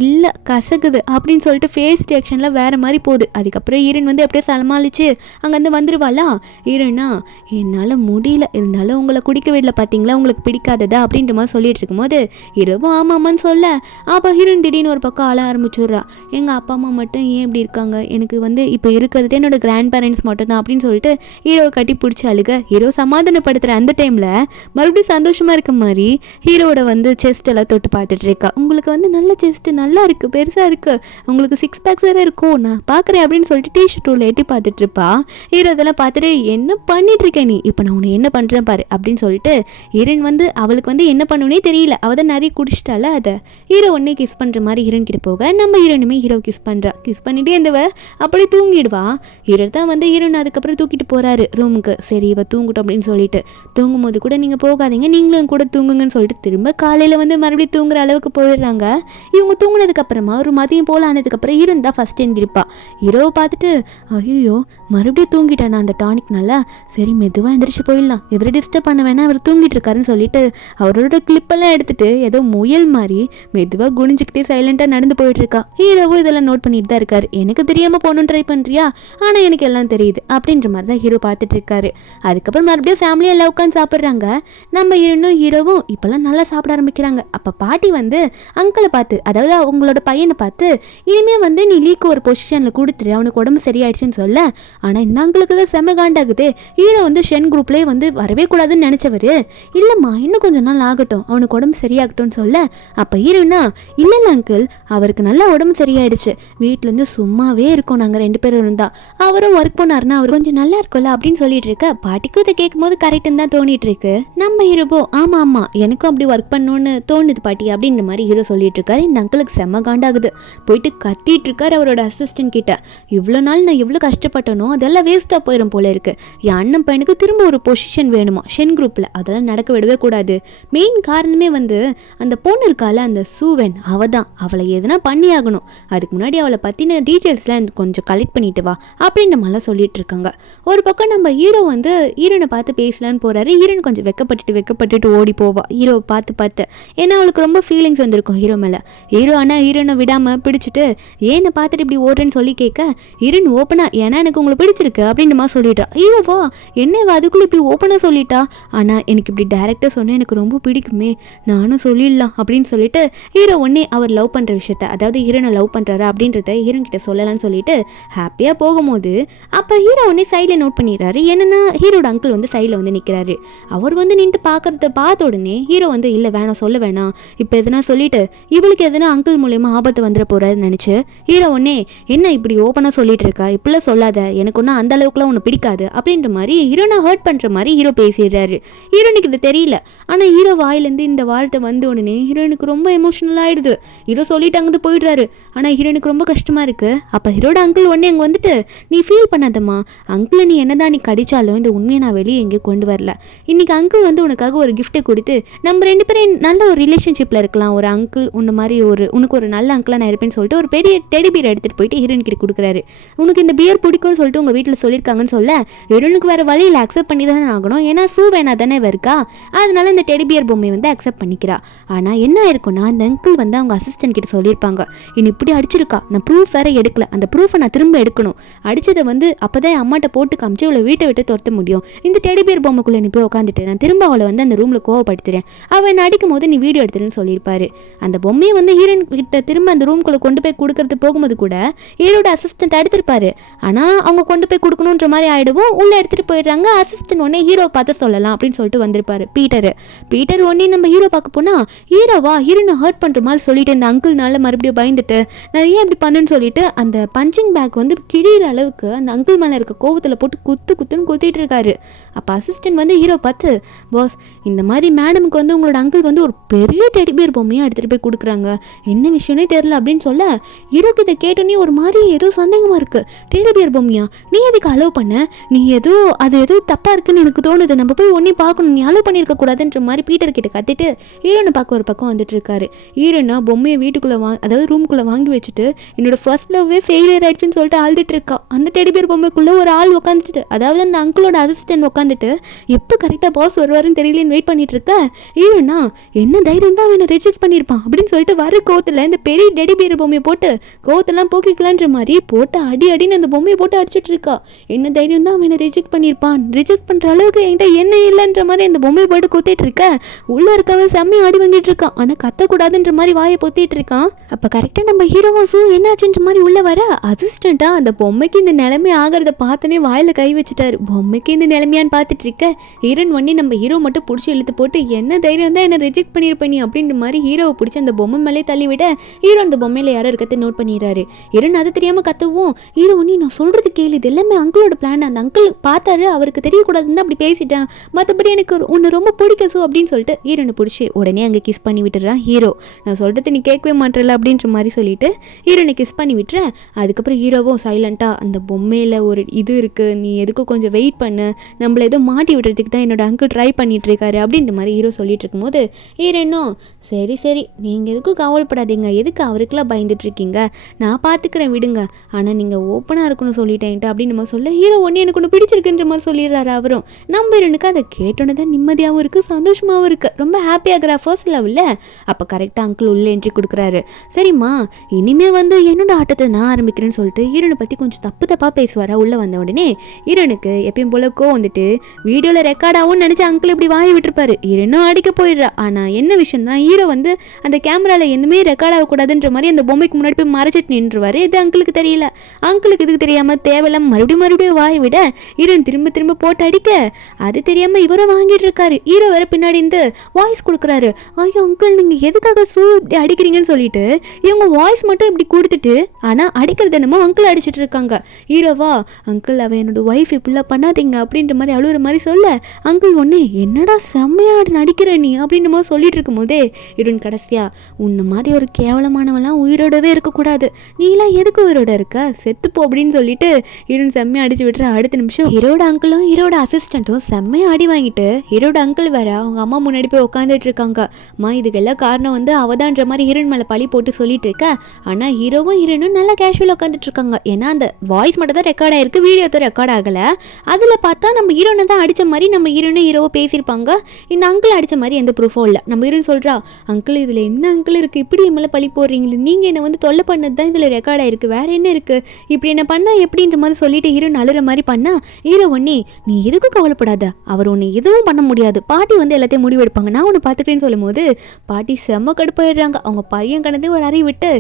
இல்லை கசக்குது அப்படின்னு சொல்லிட்டு ஃபேஸ் ரியாக்ஷனில் வேறு மாதிரி போகுது. அதுக்கப்புறம் ஹீரோயின் வந்து எப்படியோ சமாளிச்சு அங்கேருந்து வந்துடுவாளா. ஹீரோயினா என்னால் முடியல, இருந்தாலும் உங்களை குடிக்க விடல பார்த்தீங்களா, உங்களுக்கு பிடிக்காததா அப்படின்ற மாதிரி சொல்லிட்டு இருக்கும்போது ஹீரோவும் ஆமாம்மான்னு சொல்ல, அப்போ ஹீரோயின் திடீர்னு ஒரு பக்கம் ஆள ஆரம்பிச்சுடுறா. எங்கள் அப்பா அம்மா மட்டும் ஏன் இப்படி இருக்காங்க, எனக்கு வந்து இப்போ இருக்கிறது என்னோட கிராண்ட் பேரண்ட்ஸ் மட்டும் தான் அப்படின்னு சொல்லிட்டு ஹீரோவை கட்டி பிடிச்சி அழுக. ஹீரோ சமாதானப்படுத்துகிற அந்த டைமில் மறுபடியும் சந்தோஷமாக இருக்க மாதிரி ஹீரோவோட வந்து செஸ்ட் எல்லாம் தொட்டு பார்த்துட்டு இருக்கா. உங்களுக்கு வந்து நல்ல செஸ்ட்டு நல்லா இருக்குது, பெருசாக இருக்குது, உங்களுக்கு 6 பேக்ஸ் வேறு இருக்கும், நான் பார்க்குறேன் அப்படின்னு சொல்லிட்டு டிஷர்ட் உள்ள எட்டி பார்த்துட்டு இருப்பா. ஹீரோ இதெல்லாம் பார்த்துட்டு என்ன பண்ணிட்டு இருக்கேன் நீ, இப்போ நான் உன்னை என்ன பண்ணுறேன் பாரு அப்படின்னு சொல்லிட்டு ஹீரோயின் வந்து அவளுக்கு வந்து என்ன பண்ணுனே தெரியல, அவள் தான் நிறைய குடிச்சிட்டால. அதை ஹீரோ ஒன்னே கிஸ் பண்ணுற மாதிரி ஹீரோயின் கிட்ட போக நம்ம ஹீரோயினுமே ஹீரோ கிஸ் பண்ணுறா. கிஸ் பண்ணிட்டே இருந்தவ அப்படியே தூங்கிடுவா. ஹீரோ தான் வந்து ஹீரோயின் அதுக்கப்புறம் தூக்கிட்டு போகிறாரு ரூமுக்கு. சரி இவ தூங்கட்டும் அப்படின்னு சொல்லிட்டு, தூங்கும்போது கூட நீங்கள் போகாதீங்க, நீங்களும் கூட தூங்குங்கன்னு சொல்லிட்டு திரும்ப காலையில் வந்து மறுபடியும் தூங்குற அளவுக்கு போயிடுறாங்க. இவங்க தூங்கினதுக்கப்புறமா ஒரு மதியம் போல் ஆனதுக்கப்புறம் ஹீரோயின் தான் ஃபஸ்ட் எழுந்திருப்பா. ஹீரோவை பார்த்துட்டு ஐயோ மறுபடியும் தூங்கிட்டானா அந்த டானிக்னால, சரி மெதுவாக எந்திரிச்சு போயிடலாம், இவரை டிஸ்டர்ப் பண்ண வேணா, அவர் தூங்கிட்டு இருக்காருன்னு சொல்லிட்டு அவரோட கிளிப்பெல்லாம் எடுத்துட்டு ஏதோ முயல் மாதிரி மெதுவாக குனிஞ்சிக்கிட்டே சைலண்டாக நடந்து போயிட்டு இருக்கா. ஹீரோவும் இதெல்லாம் நோட் பண்ணிட்டு தான் இருக்காரு. எனக்கு தெரியாமல் போகணும்னு ட்ரை பண்ணுறியா, ஆனால் எனக்கு எல்லாம் தெரியுது அப்படின்ற மாதிரி தான் ஹீரோ பார்த்துட்டு இருக்காரு. அதுக்கப்புறம் மறுபடியும் ஃபேமிலியாக எல்லாம் உட்காந்து சாப்பிட்றாங்க. நம்ம ஹீரோவும் இப்போல்லாம் நல்லா சாப்பிட ஆரம்பிக்கிறாங்க. அப்போ பாட்டி வந்து அங்கிளை பார்த்து, அதாவது அவங்களோட பையனை பார்த்து, இனிமேல் வந்து நீ லீக்கு ஒரு பொசிஷனில் கொடுத்துரு, அவனுக்கு உடம்பு சரியாயிடுச்சுன்னு சொல்ல. ஆனால் இந்த அங்கிளுக்கு தான் செம்ம காண்டாகுது. ஹீரோ வந்து ஷென் குரூப்லேயே வந்து வரவே கூடாதுன்னு நினச்சவர், இல்லைம்மா இன்னும் கொஞ்சம் நாள் ஆகட்டும், அவனுக்கு உடம்பு சரியாகட்டும்னு சொல்ல. அப்போ ஹீரோனா இல்லை அங்கிள், அவருக்கு நல்லா உடம்பு சரியாயிடுச்சு, வீட்டிலேருந்து சும்மாவே இருக்கும், நாங்கள் 2 பேரும் இருந்தா, அவரும் ஒர்க் பண்ணாருன்னா அவர் கொஞ்சம் நல்லா இருக்கும்ல அப்படின்னு சொல்லிட்டு இருக்க. பாட்டிக்கும் இதை கேட்கும் போது கரெக்டுன்னு தான் தோணிட்டு இருக்கு. நம்ம ஹீரோபோ ஆமாம் எனக்கும் அப்படி ஒர்க் பண்ணணும்னு தோணுது பாட்டி அப்படின்ற மாதிரி ஹீரோ சொல்லிட்டு இருக்காரு. இந்த அங்கிளுக்கு செம்ம காண்டாகுது. போயிட்டு கத்திட்டு இருக்காரு அவரோட அசிஸ்டன்ட் கிட்ட, இவ்வளோ நாள் நான் எவ்வளோ கஷ்டப்பட்டனோ அதெல்லாம் வேஸ்ட்டாக போயிடும் போல இருக்கு, என் அண்ணன் பையனுக்கு திரும்ப ஒரு பொசிஷன் வேணுமா ஷென் குரூப்பில், அதெல்லாம் நடக்க விடவே கூடாது. மெயின் காரணமே வந்து அந்த பொண்ணு இருக்கால அந்த சூவன், அவளை எதுனா பண்ணி ஆகணும், அதுக்கு முன்னாடி அவளை பற்றின டீட்டெயில்ஸ்லாம் கொஞ்சம் கலெக்ட் பண்ணிட்டு வா அப்படின்ற மாதிரிலாம் சொல்லிட்டு இருக்காங்க. ஒரு பக்கம் நம்ம ஹீரோ வந்து ஹீரோனை பார்த்து பேசலான்னு போறாரு. ஹீரோன் கொஞ்சம் வெக்கப்பட்டுட்டு ஓடி போவா ஹீரோவை பார்த்து, ஏன்னா அவளுக்கு ரொம்ப ஃபீலிங்ஸ் வந்திருக்கும் ஹீரோ மேலே. ஹீரோ ஆனால் ஹீரோனை விடாமல் பிடிச்சிட்டு ஏனை பார்த்துட்டு இப்படி ஓடுறேன்னு சொல்லி கேட்க, ஹீரோன் ஓப்பனா ஏன்னா எனக்கு உங்களுக்கு பிடிச்சிருக்கு அப்படின்ற மாதிரி சொல்லிட்டா. ஹீரோவா என்னவா அதுக்குள்ளே இப்படி ஓப்பனாக சொல்லிட்டா, ஆனால் எனக்கு இப்படி டேரக்டாக சொன்னால் எனக்கு ரொம்ப பிடிக்குமே, நானும் சொல்லிடலாம் அப்படின்னு சொல்லிட்டு ஹீரோ ஒன்னே அவர் லவ் பண்ணுற விஷயத்த, அதாவது ஹீரோனை லவ் பண்ணுறாரு அப்படின்றத ஹீரோன் கிட்ட சொல்லலாம்னு சொல்லிட்டு ஹாப்பியாக போகும்போது அப்போ ஹீரோ ஒன்னே சைடில் நோட் பண்ணிடுறாரு. என்னன்னா ஹீரோட அங்கிள் வந்து சைடில் வந்து நிற்கிறாரு. அவர் வந்து நின்று பார்க்கறத பார்த்த உடனே ஹீரோ வந்து இல்லை வேணாம் சொல்ல வேணாம், இப்போ எதுனா சொல்லிட்டு இவளுக்கு எதுனா அங்கிள் மூலயமா ஆபத்து வந்துட போறாருன்னு நினச்சி ஹீரோ ஒன்னே என்ன இப்படி ஓப்பனாக சொல்லிட்டு இருக்கா, இப்படிலாம் சொல்லாத, எனக்கு ஒன்றும் அந்த அளவுக்குலாம் ஒன்று பிடிக்காது அப்படின்ற மாதிரி ஹீரோனை ஹர்ட் பண்ணுற மாதிரி ஹீரோ பேசிடுறாரு. ஹீரோனுக்கு இது தெரியல. ஆனால் ஹீரோ வாயிலேருந்து இந்த வார்த்தை வந்த உடனே ஹீரோனுக்கு ரொம்ப எமோஷனல் ஆகிடுது. ஹீரோ சொல்லிட்டு அங்கே போயிடுறாரு. ஆனால் ஹீரோனுக்கு ரொம்ப கஷ்டமாக இருக்குது. அப்போ ஹீரோட அங்கிள் ஒன்னே அங்கே வந்துட்டு, நீ ஃபீல் பண்ணாதம்மா, அங்கிளை நீ என்னதான் நீ கடிச்சாலும் இந்த உண்மையை நான் வெளியே எங்கேயும் கொண்டு வரல. இன்னைக்கு அங்கிள் வந்து உனக்காக ஒரு கிஃப்ட்டை கொடுத்து நம்ம 2 பேரும் நல்ல ஒரு ரிலேஷன்ஷிப்பில் இருக்கலாம், ஒரு அங்கிள் உன்ன மாதிரி உனக்கு ஒரு நல்ல அங்கிளாக நான் இருப்பேன்னு சொல்லிட்டு ஒரு பெரிய டெடி பியர் எடுத்துகிட்டு போயிட்டு ஹீரோயின் கிட்ட கொடுக்குறாரு. உனக்கு இந்த பியர் பிடிக்கும்னு சொல்லிட்டு உங்கள் வீட்டில் சொல்லியிருக்காங்கன்னு சொல்ல, ஹீரோனுக்கு வேறு வழியில் அக்செப்ட் பண்ணி தானே ஆகணும், ஏன்னா சூ வேணா தானே இருக்கா, அதனால இந்த டெடி பியர் பொம்மையை வந்து அக்செப்ட் பண்ணிக்கிறா. ஆனால் என்ன ஆயிருக்கும்னா அந்த அங்கிள் வந்து அவங்க அசிஸ்டன்ட் கிட்ட சொல்லியிருப்பாங்க, இன்னும் இப்படி அடிச்சிருக்கா, நான் ப்ரூஃப் வேறு எடுக்கல, அந்த ப்ரூஃபை நான் திரும்ப எடுக்கணும், அடிச்சதை வந்து அப்போ தான் அம்மாட்ட போட்டு காமிச்சு அவளை வீட்டை விட்டு துரத்த முடியும், இந்த டெடி பியர் பொம்மைக்குள்ளே நீ போய் உட்காந்துட்டு நான் திரும்ப அவளை வந்து அந்த ரூமில் கோவப்படுத்துறேன், அவன் என்னை அடிக்கும் போது நீ வீடியோ எடுத்துருன்னு சொல்லியிருப்பாரு. அந்த பொம்மையை வந்து ஹீரோயின் கிட்ட திரும்ப அந்த ரூம்குள்ளே கொண்டு போய் கொடுக்கறது போகும்போது கூட ஹீரோட அசிஸ்டன்ட் எடுத்திருப்பாரு. ஆனால் அவங்க கொண்டு போய் கொடுக்கணுன்ற மாதிரி ஆகிடுவோம். உள்ளே எடுத்துகிட்டு போயிடுறாங்க. அசிஸ்டன்ட் உடனே ஹீரோ பார்த்து சொல்லலாம் அப்படின்னு சொல்லிட்டு வந்திருப்பாரு பீட்டர் ஒன்னே நம்ம ஹீரோ பார்க்க போனால் ஹீரோ ஹீரோவா ஹீரோனை ஹர்ட் பண்ணுற மாதிரி சொல்லிட்டு இந்த அங்கிள்னால மறுபடியும் பயந்துட்டு நான் ஏன் இப்படி பண்ணுன்னு சொல்லிட்டு அந்த பஞ்சிங் பேக் வந்து கிழிகிற அளவுக்கு அந்த அங்கிள் மேலே இருக்க கோவத்தில் போட்டு குத்துன்னு குத்திட்டு இருக்காரு. அப்போ அசிஸ்டன்ட் வந்து ஹீரோ பார்த்து, பாஸ் இந்த மாதிரி மேடமுக்கு வந்து உங்களோட அங்கிள் வந்து ஒரு பெரிய டெடிபியர் பொம்மையாக எடுத்துகிட்டு போய் கொடுக்குறாங்க, என்ன விஷயம்னே தெரில அப்படின்னு சொல்ல ஹீரோக்கு இதை கேட்டோன்னே ஒரு மாதிரி ஏதோ சந்தேகமாக இருக்குது. டெடிபியர் பொம்மையா, நீ எதுக்கு அலோவ் பண்ண, நீ அது ஏதோ தப்பாக இருக்குன்னு எனக்கு தோணுது, நம்ம போய் ஒன்றே பார்க்கணும், நீ அலோவ் பண்ணியிருக்க கூடாதுன்ற மாதிரி பீட்டர் கிட்ட கத்திட்டு ஹீரோனை பார்க்க ஒரு பக்கம் வந்துட்டு இருக்காரு. ஹீரோனா பொம்மையை வீட்டுக்குள்ளே அதாவது ரூமுக்குள்ளே வாங்கி வச்சுட்டு என்னோட ஃபர்ஸ்ட் லவ்வே ஃபெயிலியர் ஆயிடுச்சுன்னு சொல்லிட்டு அழுதுட்டு இருக்கா. அந்த டெடிபியர் பொம்மைக்குள்ளே ஒரு ஆள் உட்காந்துட்டு, அதாவது அந்த அங்கிளோட அசிஸ்டன்ட் உட்காந்துட்டு எப்போ கரெக்டாக பாஸ் வருவாருன்னு தெரியலன்னு வெயிட் பண்ணிட்டு இருக்க. ஹீரோனா என்ன தைரியம் தான் அவனை ரிஜெக்ட் பண்ணியிருப்பான் அப்படின்னு சொல்லிட்டு வர கோவத்தில் இந்த பெரிய டெடிபியர் பொம்மையை போட்டு கோவத்தெல்லாம் போக்கிக்கலான்ற மாதிரி போட்டு அடின்னு அந்த பொம்மையை போட்டு அடிச்சுட்டு இருக்கா. என்ன தைரியம் தான் அவனை ரிஜெக்ட் பண்ணியிருப்பான், ரிஜெக்ட் பண்ணுற அளவுக்கு என்கிட்ட என்ன இல்லைன்ற மாதிரி அந்த பொம்மையை போட்டு கொத்திட்டு இருக்க. உள்ளே இருக்கவன் செம்மையை அடி வாங்கிட்டு இருக்கான், ஆனால் கத்தக்கூடாதுன்ற மாதிரி வாயை பொத்திட்டு இருக்கான். அப்போ கரெக்டாக நம்ம ஹீரோவும் என்னாச்சுன்ற மாதிரி உள்ளே வர அசிஸ்டண்டா அந்த பொம்மைக்கு இந்த நிலைமை ஆகிறத பார்த்தோன்னே வாயில் கை வச்சுட்டாரு. பொம்மைக்கு இந்த நிலைமையான்னு பார்த்துட்டு இருக்க ஹீரோன் ஒன்னே நம்ம ஹீரோ மட்டும் பிடிச்சி இழுத்து போட்டு என்ன தைரியம் தான் என்ன ரிஜெக்ட் பண்ணியிருப்பேன் நீ அப்படின்ற மாதிரி ஹீரோவை பிடிச்சி அந்த பொம்மை மேலே தள்ளி விட ஹீரோ அந்த பொம்மையில் யாரோ இருக்கிறத நோட் பண்ணிடுறாரு. ஹீரோன் அது தெரியாமல் கத்தவும் ஹீரோ ஒன்னே நான் சொல்கிறது கேளு, இது எல்லாமே அங்கிளோட பிளான், அந்த அங்கிள் பார்த்தாரு அவருக்கு தெரியக்கூடாதுன்னு அப்படி பேசிட்டேன், மற்றபடி எனக்கு ஒன்று ரொம்ப பிடிக்கும் அப்படின்னு சொல்லிட்டு ஹீரோனை பிடிச்சி உடனே அங்கே கிஸ் பண்ணி விட்டுறான் ஹீரோ. நான் சொல்கிறது நீ கேட்கவே மாட்டேல அப்படின்ற மாதிரி சொல்லிட்டு ஹீரோனை கிஸ் பண்ணி விட்டுறேன். அதுக்கப்புறம் ஹீரோவும் சைலண்ட்டாக அந்த பொம்மையில் ஒரு இது இருக்குது, நீ எதுக்கும் கொஞ்சம் வெயிட் பண்ணு, நம்மளை எதுவும் மாட்டி விடுறதுக்கு தான் என்னோட அங்கிள் ட்ரை பண்ணிட்டு இருக்காரு அப்படின்ற மாதிரி ஹீரோ சொல்லிட்டு இருக்கும்போது ஹீரோனும் சரி நீங்கள் எதுக்கும் கவலைப்படாதீங்க, எதுக்கு அவருக்கெல்லாம் பயந்துட்டு இருக்கீங்க, நான் பார்த்துக்கிறேன் விடுங்க, ஆனால் நீங்கள் ஓப்பனாக இருக்கணும் சொல்லிட்டேன்ட்டு அப்படின்னு நம்ம சொல்ல ஹீரோ ஒன்று எனக்கு ஒன்று பிடிச்சிருக்குன்ற மாதிரி சொல்லிடுறாரு அவரும். நம்ம ஹீரோனுக்கு அதை கேட்டோன்னு தான் நிம்மதியாகவும் இருக்குது சந்தோஷமாகவும் இருக்குது, ரொம்ப ஹாப்பியாகிறா ஃபர்ஸ்ட் லெவலில். அப்போ கரெக்டாக அங்கிள் உள்ளே என்ட்ரி கொடுக்குறாரு. சரிம்மா இனிமே வந்து என்னோட ஆட்டத்தை நான் ஆரம்பிக்கிறேன்னு சொல்லிட்டு ஹீரோனை பற்றி கொஞ்சம் தப்பாக பேசுவாரா. உள்ளே வந்த உடனே ஹீரோனுக்கு எப்பயும் போல வந்துட்டு வீடியோவில் ரெக்கார்ட் ஆகும்னு நினச்சி அங்கிள் இப்படி வாங்கி விட்டுருப்பாரு. ஹீரோனும் அடிக்க போயிடுறா. ஆனால் என்ன விஷயம் தான் ஹீரோ வந்து அந்த கேமராவில் எதுவுமே ரெக்கார்ட் ஆகக்கூடாதுன்ற மாதிரி அந்த பொம்மைக்கு முன்னாடி போய் மறைச்சிட்டு நின்றுவார். இது அங்கிளுக்கு தெரியல. அங்கிளுக்கு இதுக்கு தெரியாமல் தேவையில்லாம மறுபடியும் வாய் விட ஹீரோன் திரும்ப போட்டு அடிக்க அது தெரியாமல் இவரும் வாங்கிட்டு இருக்காரு. ஹீரோ வேற பின்னாடி இருந்து வாய்ஸ் கொடுக்குறாரு. ஐயோ அங்கிள் நீங்கள் எதுக்காக இப்படி அடிக்கிறீங்கன்னு சொல்லிட்டு இவங்க வாய்ஸ் மட்டும் இப்படி கொடுத்துட்டு ஆனால் அடிக்கிறது என்னமோ அங்கிள் அடிச்சிட்டு இருக்காங்க. ஹீரோவா அங்கிள் அவன் என்னோட ஒய்ஃப் இப்படிலாம் பண்ணாதீங்க அப்படின்ற மாதிரி அழுகுற மாதிரி சொல்ல அங்கிள் ஒன்னே என்னடா செம்மையாடு நடிக்கிற நீ அப்படின்னு சொல்லிட்டு இருக்கும் போதே ஹீரோன் கடைசியா உன்ன மாதிரி ஒரு கேவலமானவெல்லாம் உயிரோடவே இருக்கக்கூடாது, நீலாம் எதுக்கு உயிரோட இருக்க, செத்துப்போ அப்படின்னு சொல்லிட்டு ஹீரோன் செம்மையா அடிச்சு விட்டுற. அடுத்த நிமிஷம் ஹீரோட அங்கிளும் ஹீரோட அசிஸ்டண்ட்டும் செம்மையா அடி வாங்கிட்டு ஹீரோட அங்கிள் வேற அவங்க அம்மா முன்னாடி போய் உட்காந்துட்டு இருக்காங்க. அம்மா இதுக்கெல்லாம் காரணம் வந்து அவதான்ற மாதிரி ஹீரோன் மேலே பழி போட்டு சொல்லிட்டு இருக்க. ஆனால் ஹீரோனும் நல்லா கேஷுவலாக உட்காந்துட்டு இருக்காங்க. ஏன்னா அந்த வாய்ஸ் மட்டும் தான் ரெக்கார்ட் ஆயிருக்கு, வீடியோ தான் ரெக்கார்ட் ஆகலை. அதில் பார்த்தா நம்ம ஹீரோனை தான் அடித்த மாதிரி நம்ம ஹீரோவை பேசியிருப்பாங்க. இந்த அங்கிள் அடித்த மாதிரி எந்த ப்ரூஃபும் இல்லை. நம்ம ஹீரோன் சொல்கிறா அங்கிள் இதில் என்ன அங்கிள் இருக்குது, இப்படி என் மேலே பழி போடுறீங்களே, நீங்கள் என்னை வந்து தொல்லை பண்ணது தான் இதில் ரெக்கார்ட் ஆயிருக்கு, வேற என்ன இருக்குது, இப்படி என்ன பண்ணால் எப்படின்ற மாதிரி சொல்லிட்டு ஹீரோன் அழுற மாதிரி பண்ணா ஹீரோ ஒன்னே நீ எதுக்கும் கவலைப்படாத, அவர் ஒன்று எதுவும் பண்ண முடியாது, பாட்டி வந்து எல்லாத்தையும் முடிவெடுப்பாங்க, நான் ஒன்று பார்த்துக்கிறேன்னு சொல்லும் போது பாட்டி செம்ம கடுப்பாயிடுறாங்க. அவங்க பையன் கணதே ஒரு அறிவு விட்டு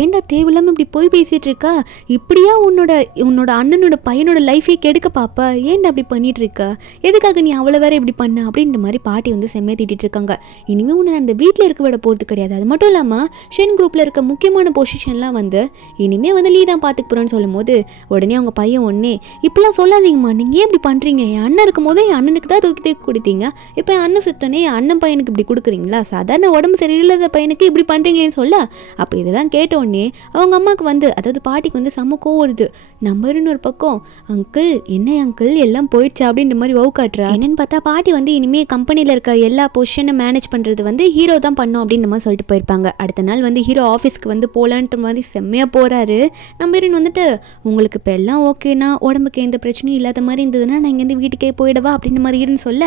ஏண்டா தேவையில்லாமல் இப்படி போய் பேசிகிட்டு இருக்கா, இப்படியா உன்னோட அண்ணனோட பையனோட லைஃபே கெடுக்க பாப்பா, ஏன்டா அப்படி பண்ணிட்டு இருக்கா, எதுக்காக நீ அவ்வளோ வேற இப்படி பண்ண அப்படின்ற மாதிரி பாட்டி வந்து செம்மையை திட்டிட்டு இருக்காங்க. இனிமேல் உன்னை அந்த வீட்டில் இருக்க விட போகிறது கிடையாது, அது மட்டும் இல்லாமல் ஷென் குரூப்பில் இருக்க முக்கியமான பொசிஷன்லாம் வந்து இனிமேல் வந்து நீ தான் பார்த்துக்க போகிறேன்னு சொல்லும் போது உடனே அவங்க பையன் ஒன்னே இப்படிலாம் சொல்லாதீங்கம்மா, நீங்கள் ஏன் இப்படி பண்ணுறீங்க, என் அண்ணன் இருக்கும் போது என் அண்ணனுக்கு தான் தூக்கி கொடுத்தீங்க, இப்போ என் அண்ணன் சுத்தனே என் அண்ணன் பையனுக்கு இப்படி கொடுக்குறீங்களா, சாதாரண உடம்பு சரியில்லாத பையனுக்கு இப்படி பண்ணுறீங்களேன்னு சொல்ல அப்போ இதெல்லாம் கேட்ட உடனே அவங்க அம்மாவுக்கு வந்து அதாவது பாட்டிக்கு வந்து செம்ம கோவம் வருது. நம்ம இன்னொரு பக்கம் அங்கிள் என்ன அங்கிள் எல்லாம் போயிடுச்சு அப்படின்ற மாதிரி வவு காட்டுறா. என்னன்னு பார்த்தா பாட்டி வந்து இனிமேல் கம்பெனியில் இருக்க எல்லா பொசிஷனை மேனேஜ் பண்ணுறது வந்து ஹீரோ தான் பண்ணோம் அப்படின்ற மாதிரி சொல்லிட்டு போயிருப்பாங்க. அடுத்த நாள் வந்து ஹீரோ ஆஃபீஸ்க்கு வந்து போகலான்ற மாதிரி செம்மையாக போகிறாரு. நம்ம ஹீரோன் வந்துட்டு உங்களுக்கு இப்போ எல்லாம் ஓகேனா உடம்புக்கு எந்த பிரச்சனையும் இல்லாத மாதிரி இருந்ததுன்னா நான் இங்கேருந்து வீட்டுக்கே போயிடவா அப்படின்ற மாதிரி ஹீரோன்னு சொல்ல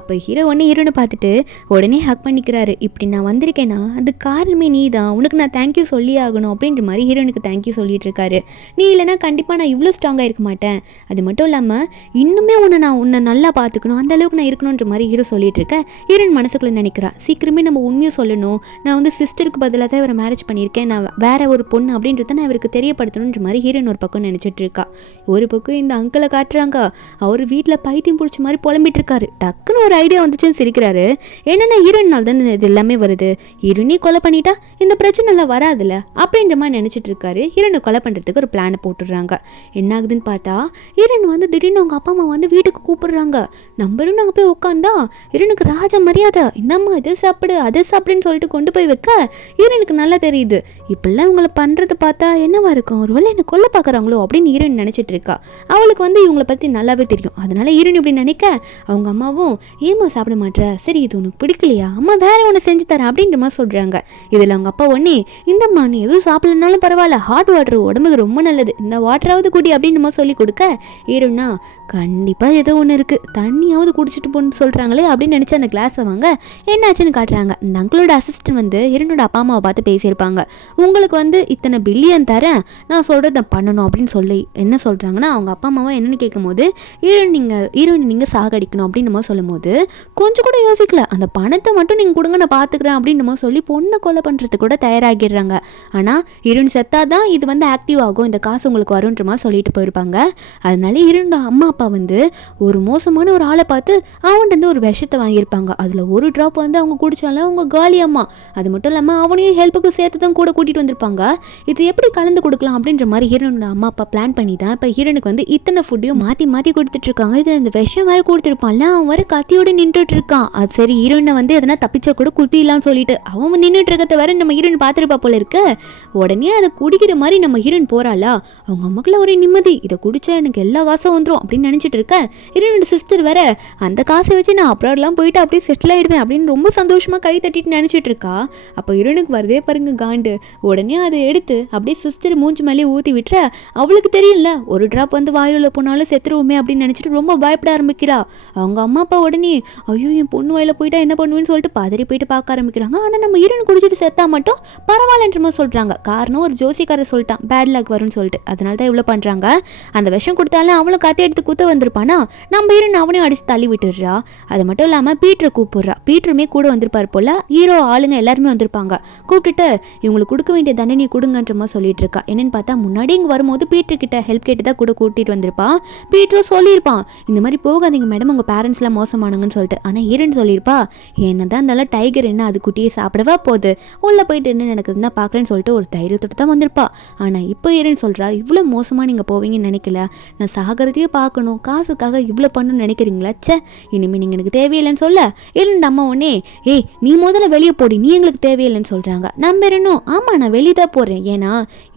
அப்போ ஹீரோ ஒன்று ஹீரோனை பார்த்துட்டு உடனே ஹக் பண்ணிக்கிறாரு. இப்படி நான் வந்திருக்கேன்னா அது காரணமே நீ தான், உனக்கு நான் தேங்க்யூ சொல்லி ஆகணும் அப்படின்ற மாதிரி ஹீரோனுக்கு தேங்க்யூ சொல்லிட்டு இருக்காரு. நீ இல்லைனா கண்டிப்பாக நான் இவ்வளோ ஸ்ட்ராங்காக இருக்க மாட்டேன், அது மட்டும் இல்லாமல் இன்னுமே உன்னை நல்லா பார்த்துக்கணும், அந்த அளவுக்கு நான் இருக்கணுன்ற மாதிரி ஹீரோ சொல்லிட்டு இருக்கேன். ஹீரோன் மனசுக்குள்ளே நினைக்கிறா சீக்கிரமே நம்ம உண்மையை சொல்லணும், நான் வந்து சிஸ்டருக்கு பதிலாக தான் இவரை மேரேஜ் பண்ணியிருக்கேன், நான் வேற ஒரு பொண்ணு அப்படின்றத நான் இவருக்கு தெரியப்படுத்தணுன்ற மாதிரி ஹீரோன் ஒரு பக்கம் நினச்சிட்டு இருக்கா. ஒரு பக்கம் இந்த அங்கிளை காட்டுறாங்க, அவர் வீட்டில் பைத்தியம் பிடிச்ச மாதிரி புலம்பிட்டு இருக்காரு. டக்குன்னு ஒரு ஐடியா வந்துச்சுன்னு சிரிக்கிறாரு. என்னென்ன ஹீரோயினால் தானே இது எல்லாமே எல்லாமே வருது, ஹீரோனி கொலை பண்ணிட்டா இந்த பிரச்சனை எல்லாம் வராதுல்ல அப்படின்ற மாதிரி நினைச்சிட்டு இருக்காரு. ஹீரோனை கொலை பண்றதுக்கு ஒரு பிளானை போட்டுடுறாங்க. என்ன ஆகுதுன்னு பார்த்தா ஹீரோன் வந்து திடீர்னு அவங்க அப்பா அம்மா வந்து வீட்டுக்கு கூப்பிடுறாங்க. நம்பரும் நாங்கள் போய் உட்காந்தா ஹீரோனுக்கு ராஜ மரியாதை, இந்தம்மா இதை சாப்பிடு அதை சாப்பிடுன்னு சொல்லிட்டு கொண்டு போய் வைக்க ஹீரோனுக்கு நல்லா தெரியுது இப்பெல்லாம் இவங்களை பண்றது பார்த்தா என்னவா இருக்கும், ஒருவேளை என்ன கொல்ல பார்க்குறாங்களோ அப்படின்னு ஹீரோயின் நினைச்சிட்டு இருக்கா. அவளுக்கு வந்து இவங்களை பத்தி நல்லாவே தெரியும். அதனால ஹீரோயின் இப்படி நினைக்க அவங்க அம்மாவும் ஏமா சாப்பிட மாட்டேற, சரி இது உனக்கு பிடிக்கலையா, அம்மா வேற ஒன்று செஞ்சு தரேன் அப்படின்ற மாதிரி சொல்றாங்க. இதில் அவங்க அப்பா ஒன்னே இந்தம்மா நீ எதுவும் சாப்பிடலனாலும் பரவாயில்ல, ஹாட் வாட்டர் உடம்புக்கு ரொம்ப நல்லது, இந்த வாட்டராவது குடி அப்படின்னு நம்ம சொல்லி கொடுக்க ஹீரோனா கண்டிப்பா ஏதோ ஒன்று இருக்கு, தண்ணியாவது குடிச்சிட்டு போன்னு சொல்றாங்களே அப்படின்னு நினைச்சு அந்த கிளாஸை வாங்க என்னாச்சுன்னு காட்டுறாங்க. இந்த அங்கிளோட அசிஸ்டன்ட் வந்து ஹீரோனோட அப்பா அம்மாவை பார்த்து பேசியிருப்பாங்க. உங்களுக்கு வந்து இத்தனை பில்லியன் தரேன், நான் சொல்றதை பண்ணணும் அப்படின்னு சொல்லி என்ன சொல்றாங்கன்னா அவங்க அப்பா அம்மாவை என்னன்னு கேட்கும் போது ஹீரோயின் நீங்க சாகடிக்கணும் அப்படின்னு நம்ம சொல்லும் போது கொஞ்சம் கூட யோசிக்கல, அந்த பணத்தை மட்டும் நீங்க கொடுங்க நான் பாத்துக்கிறேன் அப்படின்னு நம்ம சொல்லி பொண்ணை கொலை பண்றதுக்கு கூட தயாராகிடுறாங்க. ஆனா ஹீரோயின் செத்தாதான் இது வந்து ஆக்டிவ் ஆகும், இந்த காசு உங்களுக்கு வரும்ன்ற மாதிரி சொல்லிட்டு போயிருப்பாங்க. அதனால ஹீரோனோட அம்மா அப்பா வந்து ஒரு மோசமான ஒரு ஆளை பார்த்து அவன்கிட்ட ஒரு விஷத்தை வாங்கியிருப்பாங்க. அதுல ஒரு ட்ராப் வந்து அவங்க குடிச்சாலும் அவங்க காலி அம்மா, அது மட்டும் இல்லாம அவனையும் ஹெல்ப்புக்கு சேர்த்து தான் கூட கூட்டிட்டு வந்திருப்பாங்க. இது எப்படி கலந்து கொடுக்கலாம் அப்படின்ற மாதிரி ஹீரோனோட அம்மா அப்பா பிளான் பண்ணி தான் இப்போ ஹீரோனுக்கு வந்து இத்தனை ஃபுட்டையும் மாற்றி மாற்றி கொடுத்துட்டு இருக்காங்க. இதில் இந்த விஷம் வேறு கொடுத்துருப்பான்ல, அவன் வர கத்தியோடு நின்றுட்டு இருக்கான். அது சரி ஹீரோயினை வந்து எதனா தப்பிச்சா கூட குத்திடலாம்னு சொல்லிட்டு அவன் நின்றுட்டு இருக்கிறத வேற நம்ம ஹீரோயின் பார்த்துருப்பா போல இருக்கு. உடனே அதை குடிக்கிற மாதிரி நம்ம ஹீரோயின் போறாளா, அவங்க அம்மாக்குள்ள ஒரு நிம்மதி, இதை குடிச்சா எனக்கு எல்லா காசும் வந்துடும் அப்படின்னு நினைச்சிட்டு இருக்க. ஹீரோனோட சிஸ்டர் வேற அந்த காசை வச்சு நான் அப்ராட்லாம் போயிட்டு அப்படியே செட்டில் ஆயிடுவேன் அப்படின்னு ரொம்ப சந்தோஷமா கை தட்டிட்டு நினைச்சிட்டு இருக்கா. அப்போ ஹீரோனுக்கு வருதே பாருங்க காண்டு. உடனே அதை எடுத்து அப்படியே சிஸ்டர் மூஞ்சி மேலே ஊற்றி விட்டுற. அவளுக்கு தெரியல ஒரு ட்ராப் வந்து வாயுல போனாலும் செத்துருவோமே அப்படின்னு நினைச்சிட்டு ரொம்ப பயப்பட ஆரம்பிக்கிறா. அவங்க அம்மா அப்பா உடனே ஐயோ என் பொண்ணு வாயில போயிட்டா என்ன பண்ணுவேன்னு சொல்லிட்டு பதறி போயிட்டு பார்க்க ஆரம்பிக்கிறாங்க. ஆனால் நம்ம ஹீரோயின் குடிச்சிட்டு செத்தா மட்டும் பரவாயில்லன்ற மாதிரி சொல்றாங்க. காரணம் ஒரு ஜோசிக்காரர் சொல்லிட்டான் பேட் லக் வரும்னு சொல்லிட்டு, அதனால தான் இவ்வளோ பண்றாங்க. அந்த விஷம் கொடுத்தாலும் அவளும் கத்தி எடுத்து குத்த வந்திருப்பானா, நம்ம ஹீரோயின் அவனையும் அடிச்சு தள்ளி விட்டுடுறா. அது மட்டும் இல்லாமல் பீட்டரை கூப்பிடுறா. பீட்டருமே கூட வந்திருப்பார் போல. ஹீரோ ஆளுங்க எல்லாருமே வந்திருப்பாங்க. கூப்பிட்டுட்டு இவங்களுக்கு கொடுக்க வேண்டிய தண்டனை கொடுங்கன்ற மாதிரி சொல்லிட்டு இருக்கா. என்னன்னு பார்த்தா முன்னாடி இங்கே வரும்போது பீட்டர் கிட்ட ஹெல்ப் கேட்டு தான் கூட கூட்டிட்டு வந்திருப்பான். பீட்டரும் சொல்லியிருப்பான் இந்த மாதிரி போகாதீங்க மேடம் உங்கள் பேரண்ட்ஸ்லாம் மோசமானங்கன்னு சொல்லிட்டு. ஆனால் ஹீரோயின் சொல்லியிருப்பா என்னதான் இருந்தாலும் டைகர் என்ன அது குட்டியை சாப்பிடவா போகுது, உள்ளே போயிட்டு என்ன நடக்குதுன்னு தான் பார்க்குறேன்னு சொல்லிட்டு ஒரு தைரியத்தோடு தான் வந்திருப்பா. ஆனால் இப்போ ஹீரோயின் சொல்கிறா இவ்வளோ மோசமாக நீங்கள் போவீங்கன்னு நினைக்கல, நான் சாகிறதையே பார்க்கணும், காசுக்காக இவ்வளோ பண்ணணும்னு நினைக்கிறீங்களா, சே இனிமேல் நீங்கள் எனக்கு தேவையில்லைன்னு சொல்ல இல்லைன்னு அம்மா உடனே ஏய் நீ முதல்ல வெளியே போடி, நீ எங்களுக்கு தேவையில்லைன்னு சொல்கிறாங்க. நம்பரணும் ஆமாம் நான் வெளியே தான் போடுறேன், ஏன்னா